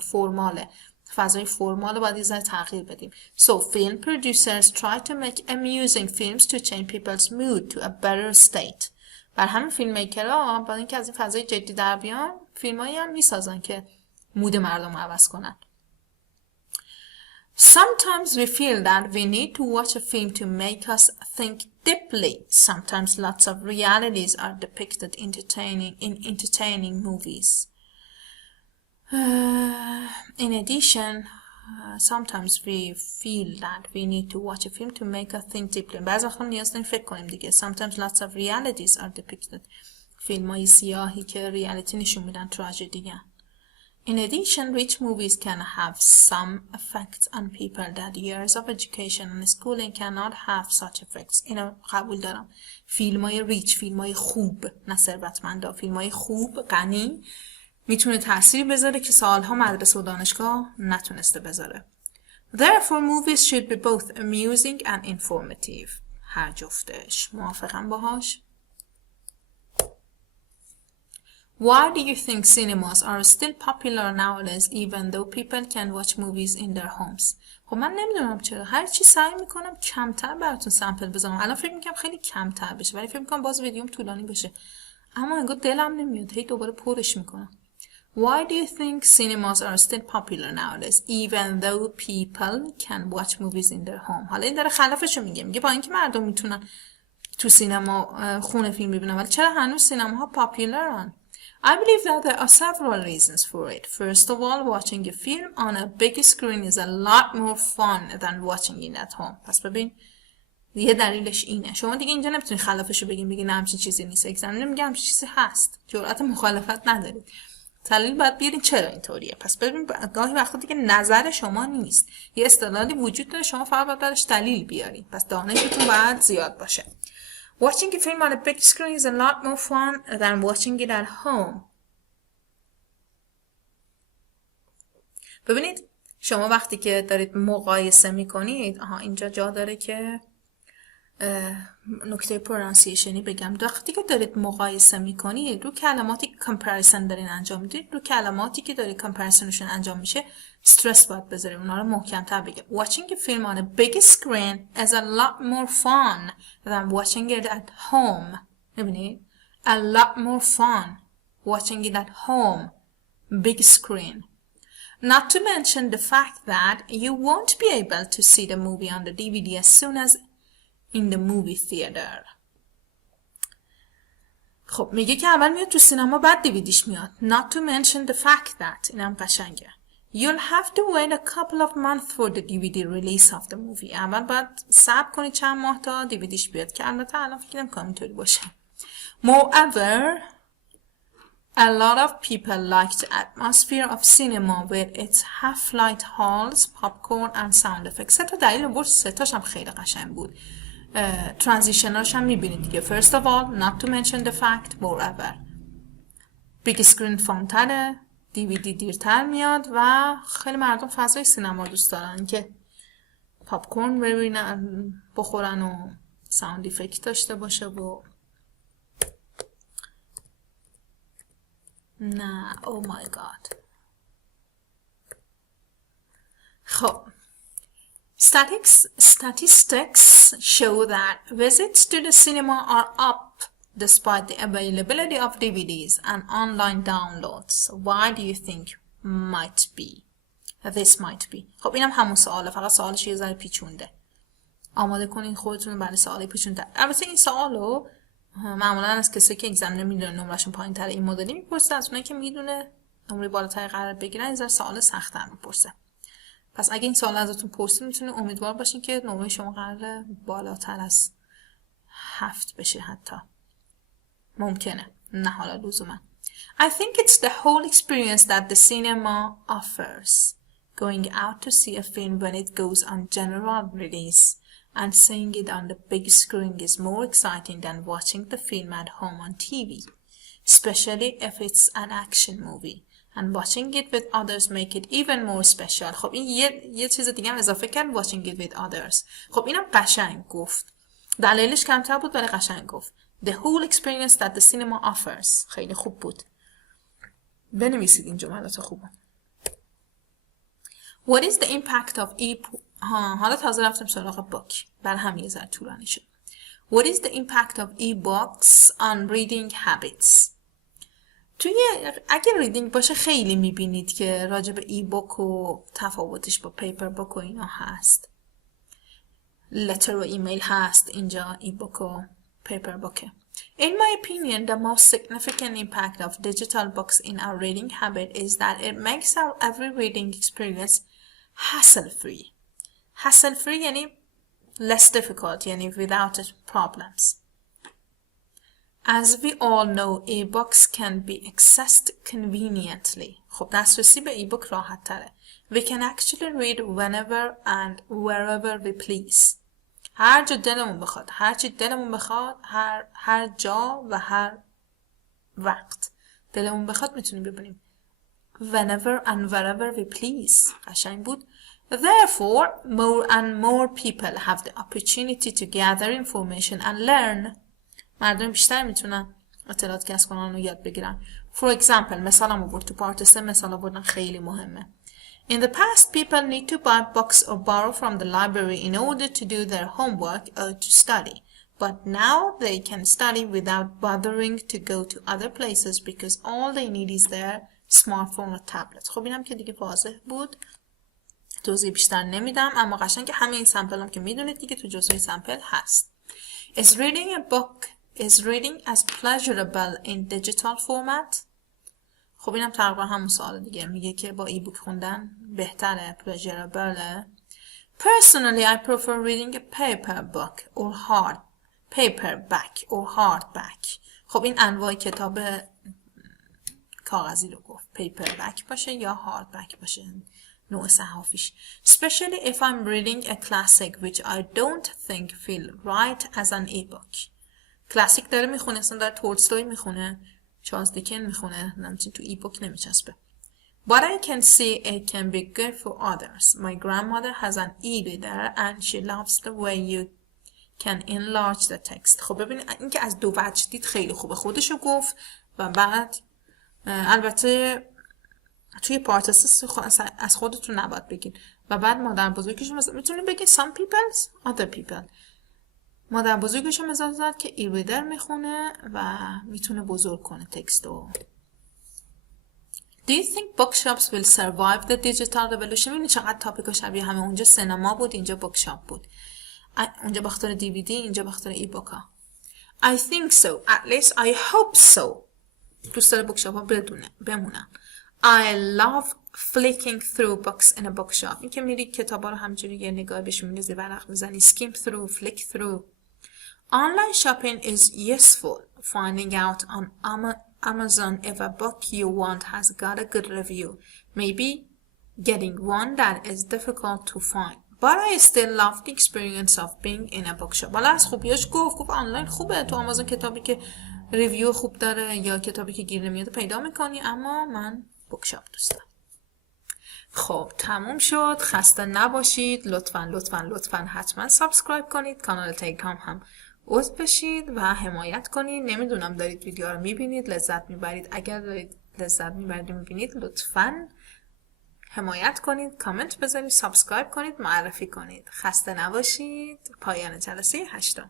فرماله، فضای فرمال باید یه ذره تغییر بدیم. So film producers try to make amusing films to change people's mood to a better state. بر همین فیلم میکرها با اینکه از این فضای جدی در بیان فیلمایی هم میسازن که مود مردم رو عوض کنن. Sometimes we feel that we need to watch a film to make us think deeply. Sometimes lots of realities are depicted in entertaining movies. In addition, sometimes we feel that we need to watch a film to make us think deeply. بعضی وقتا نیاز داریم فکر کنیم دیگه. Sometimes lots of realities are depicted. فیلم‌های سیاهی که ریالیتی نشون میدن تراژدی. In addition, rich movies can have some effects on people that years of education and schooling cannot have such effects. اینو قبول دارم. فیلم‌های ریچ، فیلم‌های خوب، نه ثروتمندا، فیلم‌های خوب، غنی میتونه تأثیری بذاره که سالها مدرسه و دانشگاه نتونسته بذاره. Therefore, movies should be both amusing and informative. هر جفتش. موافقم باهاش؟ Why do you think cinemas are still popular nowadays even though people can watch movies in their homes? خب من نمیدونم چرا. هر چی سعی میکنم کمتر براتون سمپل بزنم. الان فکر میکنم خیلی کمتر بشه ولی فکر میکنم باز ویدیوم طولانی بشه. اما انگار دلم نمیاد. هی دوباره پرش میکنم. Why do you think cinemas are still popular nowadays even though people can watch movies in their home? حالا این داره خلافشو میگه با اینکه مردم میتونن تو سینما خونه فیلم ببینن ولی چرا هنوز سینماها پاپولارن؟ I believe that there are several reasons for it. First of all, watching a film on a big screen is a lot more fun than watching it at home. پس ببین یه دلیلش اینه. شما دیگه اینجا نمیتونی خلافشو بگی نه همچین چیزی نیست. اگزمینر میگه همچین چیزی هست. جرأت مخالفت ندارید. دلیل باید بیارین چرا اینطوریه. پس ببین گاهی وقتا دیگه نظر شما نیست. یه استدلالی وجود داره شما فقط باید درش دلیل بیارین. پس دانشتون باید زیاد باشه. Watching a film on a big screen is a lot more fun than watching it at home. ببینید شما وقتی که دارید مقایسه میکنید اینجا جا داره که نکته پرانسیشنی بگم. وقتی که دارید مقایسه میکنید رو کلماتی که کامپریسن دارین انجام میدید رو کلماتی که دارید کامپریسنشون انجام میشه استرس باید بذاریم اونا رو محکم‌تر بگم. Watching a film on a big screen is a lot more fun than watching it at home. ببینید a lot more fun watching it at home big screen. Not to mention the fact that you won't be able to see the movie on the DVD as soon as in the movie theater. خب میگه که اول میاد تو سینما بعد دیویدیش میاد. Not to mention the fact that اینم قشنگه. You'll have to wait a couple of months for the DVD release of the movie. اول باید صبر کنید چند ماه تا دیویدیش بیاد که البته الان فکر نمی‌کنم اینطوری باشه. Moreover, A lot of people liked the atmosphere of cinema with its half-light halls, popcorn and sound effects. 3 تا دلیل بود، 3 تاش هم خیلی قشنگ بود. ترانزیشناش هم میبینید دیگه. First of all, not to mention the fact, moreover. Big screen فانتره، DVD دیرتر میاد و خیلی مردم فضای سینما دوست دارن که پاپکورن ببینن، بخورن و ساوند افکت داشته باشه و نه او مای گاد. خب statistics show that visits to the cinema are up despite the availability of DVDs and online downloads. Why do you think this might be? خب اینم همون سواله، فقط سوالش یه ذره پیچونده. آماده کنین خودتون رو برای سوال پیچونده. البته این سوالو معمولا از کسی که اگزمینر میدونه نمرهشون پایین‌تره این مدلی میپرسه، از اونایی که میدونه نمره بالاتری قرار بگیرن این سوال سخت‌تر میپرسه. پس اگه این سوال ازتون پرسید میتونید امیدوار باشین که نمره شما قرار بالاتر از 7 بشه، حتی ممکنه، نه حالا لزوما. I think it's the whole experience that the cinema offers. Going out to see a film when it goes on general release and seeing it on the big screen is more exciting than watching the film at home on TV, especially if it's an action movie. And watching it with others make it even more special. خب این یه چیز دیگه هم اضافه کرد، watching it with others. خب اینم قشنگ گفت. دلیلش کمتر بود ولی قشنگ گفت. The whole experience that the cinema offers. خیلی خوب بود. بنویسید این جملات خوبه. What is the impact of حالا تازه رفتم سراغ بوک. بر هم یه ذره طولانی شد. What is the impact of e-books on reading habits? اگه ریدینگ باشه خیلی میبینید که راجع به ای بوک و تفاوتش با پیپر بوک و اینا هست. لتر و ایمیل هست اینجا، ای بوک و پیپر بوک. In my opinion, the most significant impact of digital books in our reading habit is that it makes our every reading experience hassle-free. Hassle-free یعنی less difficult، یعنی without problems. As we all know, e-books can be accessed conveniently. خب دسترسی به e-book راحت تره. We can actually read whenever and wherever we please. هر جا دلمون بخواد، هر چی دلمون بخواد، هر جا و هر وقت دلمون بخواد میتونیم ببینیم. Whenever and wherever we please. قشنگ بود. Therefore, more and more people have the opportunity to gather information and learn. مردم بیشتر میتونن اطلاعات کسب کنن و یاد بگیرن. For example, مثالم آورد تو پارت 3 مثال آوردن خیلی مهمه. In the past, people need to buy books or borrow from the library in order to do their homework or to study. But now they can study without bothering to go to other places because all they need is their smartphone or tablet. خب اینم که دیگه واضح بود. توضیح بیشتر نمیدم، اما قشنگ همه این سمپل هم که میدونید دیگه تو جزوه سمپل هست. Is reading as pleasurable in digital format? خب اینم تقریبا همون سوال دیگه، میگه که با ای بوک خوندن بهتره، pleasurable. Personally, I prefer reading a paperback or hardback. خب این انواع کتاب کاغذی رو گفت، paperback باشه یا hardback باشه، نوع صحافیش. Especially if I'm reading a classic which I don't think feel right as an e-book. کلاسیک داره میخونه، اصلا داره تولستوی میخونه، چارلز دیکن میخونه، نمیتونی تو ای بوک نمیچسبه. But I can see it can be good for others. My grandmother has an e-reader and she loves the way you can enlarge the text. خب ببینید این که از دو وجه دید خیلی خوبه، خودشو گفت و بعد البته توی پارت از خودتون نباید بگین و بعد مادر بزرگشون میتونید بگین some people, other people. مادر بزرگشون مثال زد که ای ریدر میخونه و میتونه بزرگ کنه تکستو. Do you think bookshops will survive the digital revolution? ببینید چقدر تاپیکا شبیه همه، اونجا سینما بود، اینجا بوکشاپ بود، اونجا بخاطر DVD، اینجا بخاطر ای بوکا. I think so. At least I hope so. دوست داره بوکشاپ ها بمونن. I love flicking through books in a bookshop. این که میری کتاب ها رو همجوری یه نگاه بهش میندازی، ورق میزنی، skim through, flick through. Online shopping is useful. Finding out on Amazon if a book you want has got a good review. Maybe getting one that is difficult to find. But I still love the experience of being in a bookshop. حالا از خوبیاش گفت آنلاین خوبه، تو آمازون کتابی که ریویو خوب داره یا کتابی که گیر نمیاد پیدا میکنی، اما من بوکشاپ دوست دارم. خب تموم شد. خسته نباشید. لطفا حتما سابسکرایب کنید. کانال تلگرام هم عضو بشید و حمایت کنید. نمیدونم دارید ویدیو رو میبینید، لذت میبرید. اگر دارید لذت میبرید میبینید، لطفا حمایت کنید، کامنت بذارید، سابسکرایب کنید، معرفی کنید. خسته نباشید. پایان جلسه 8.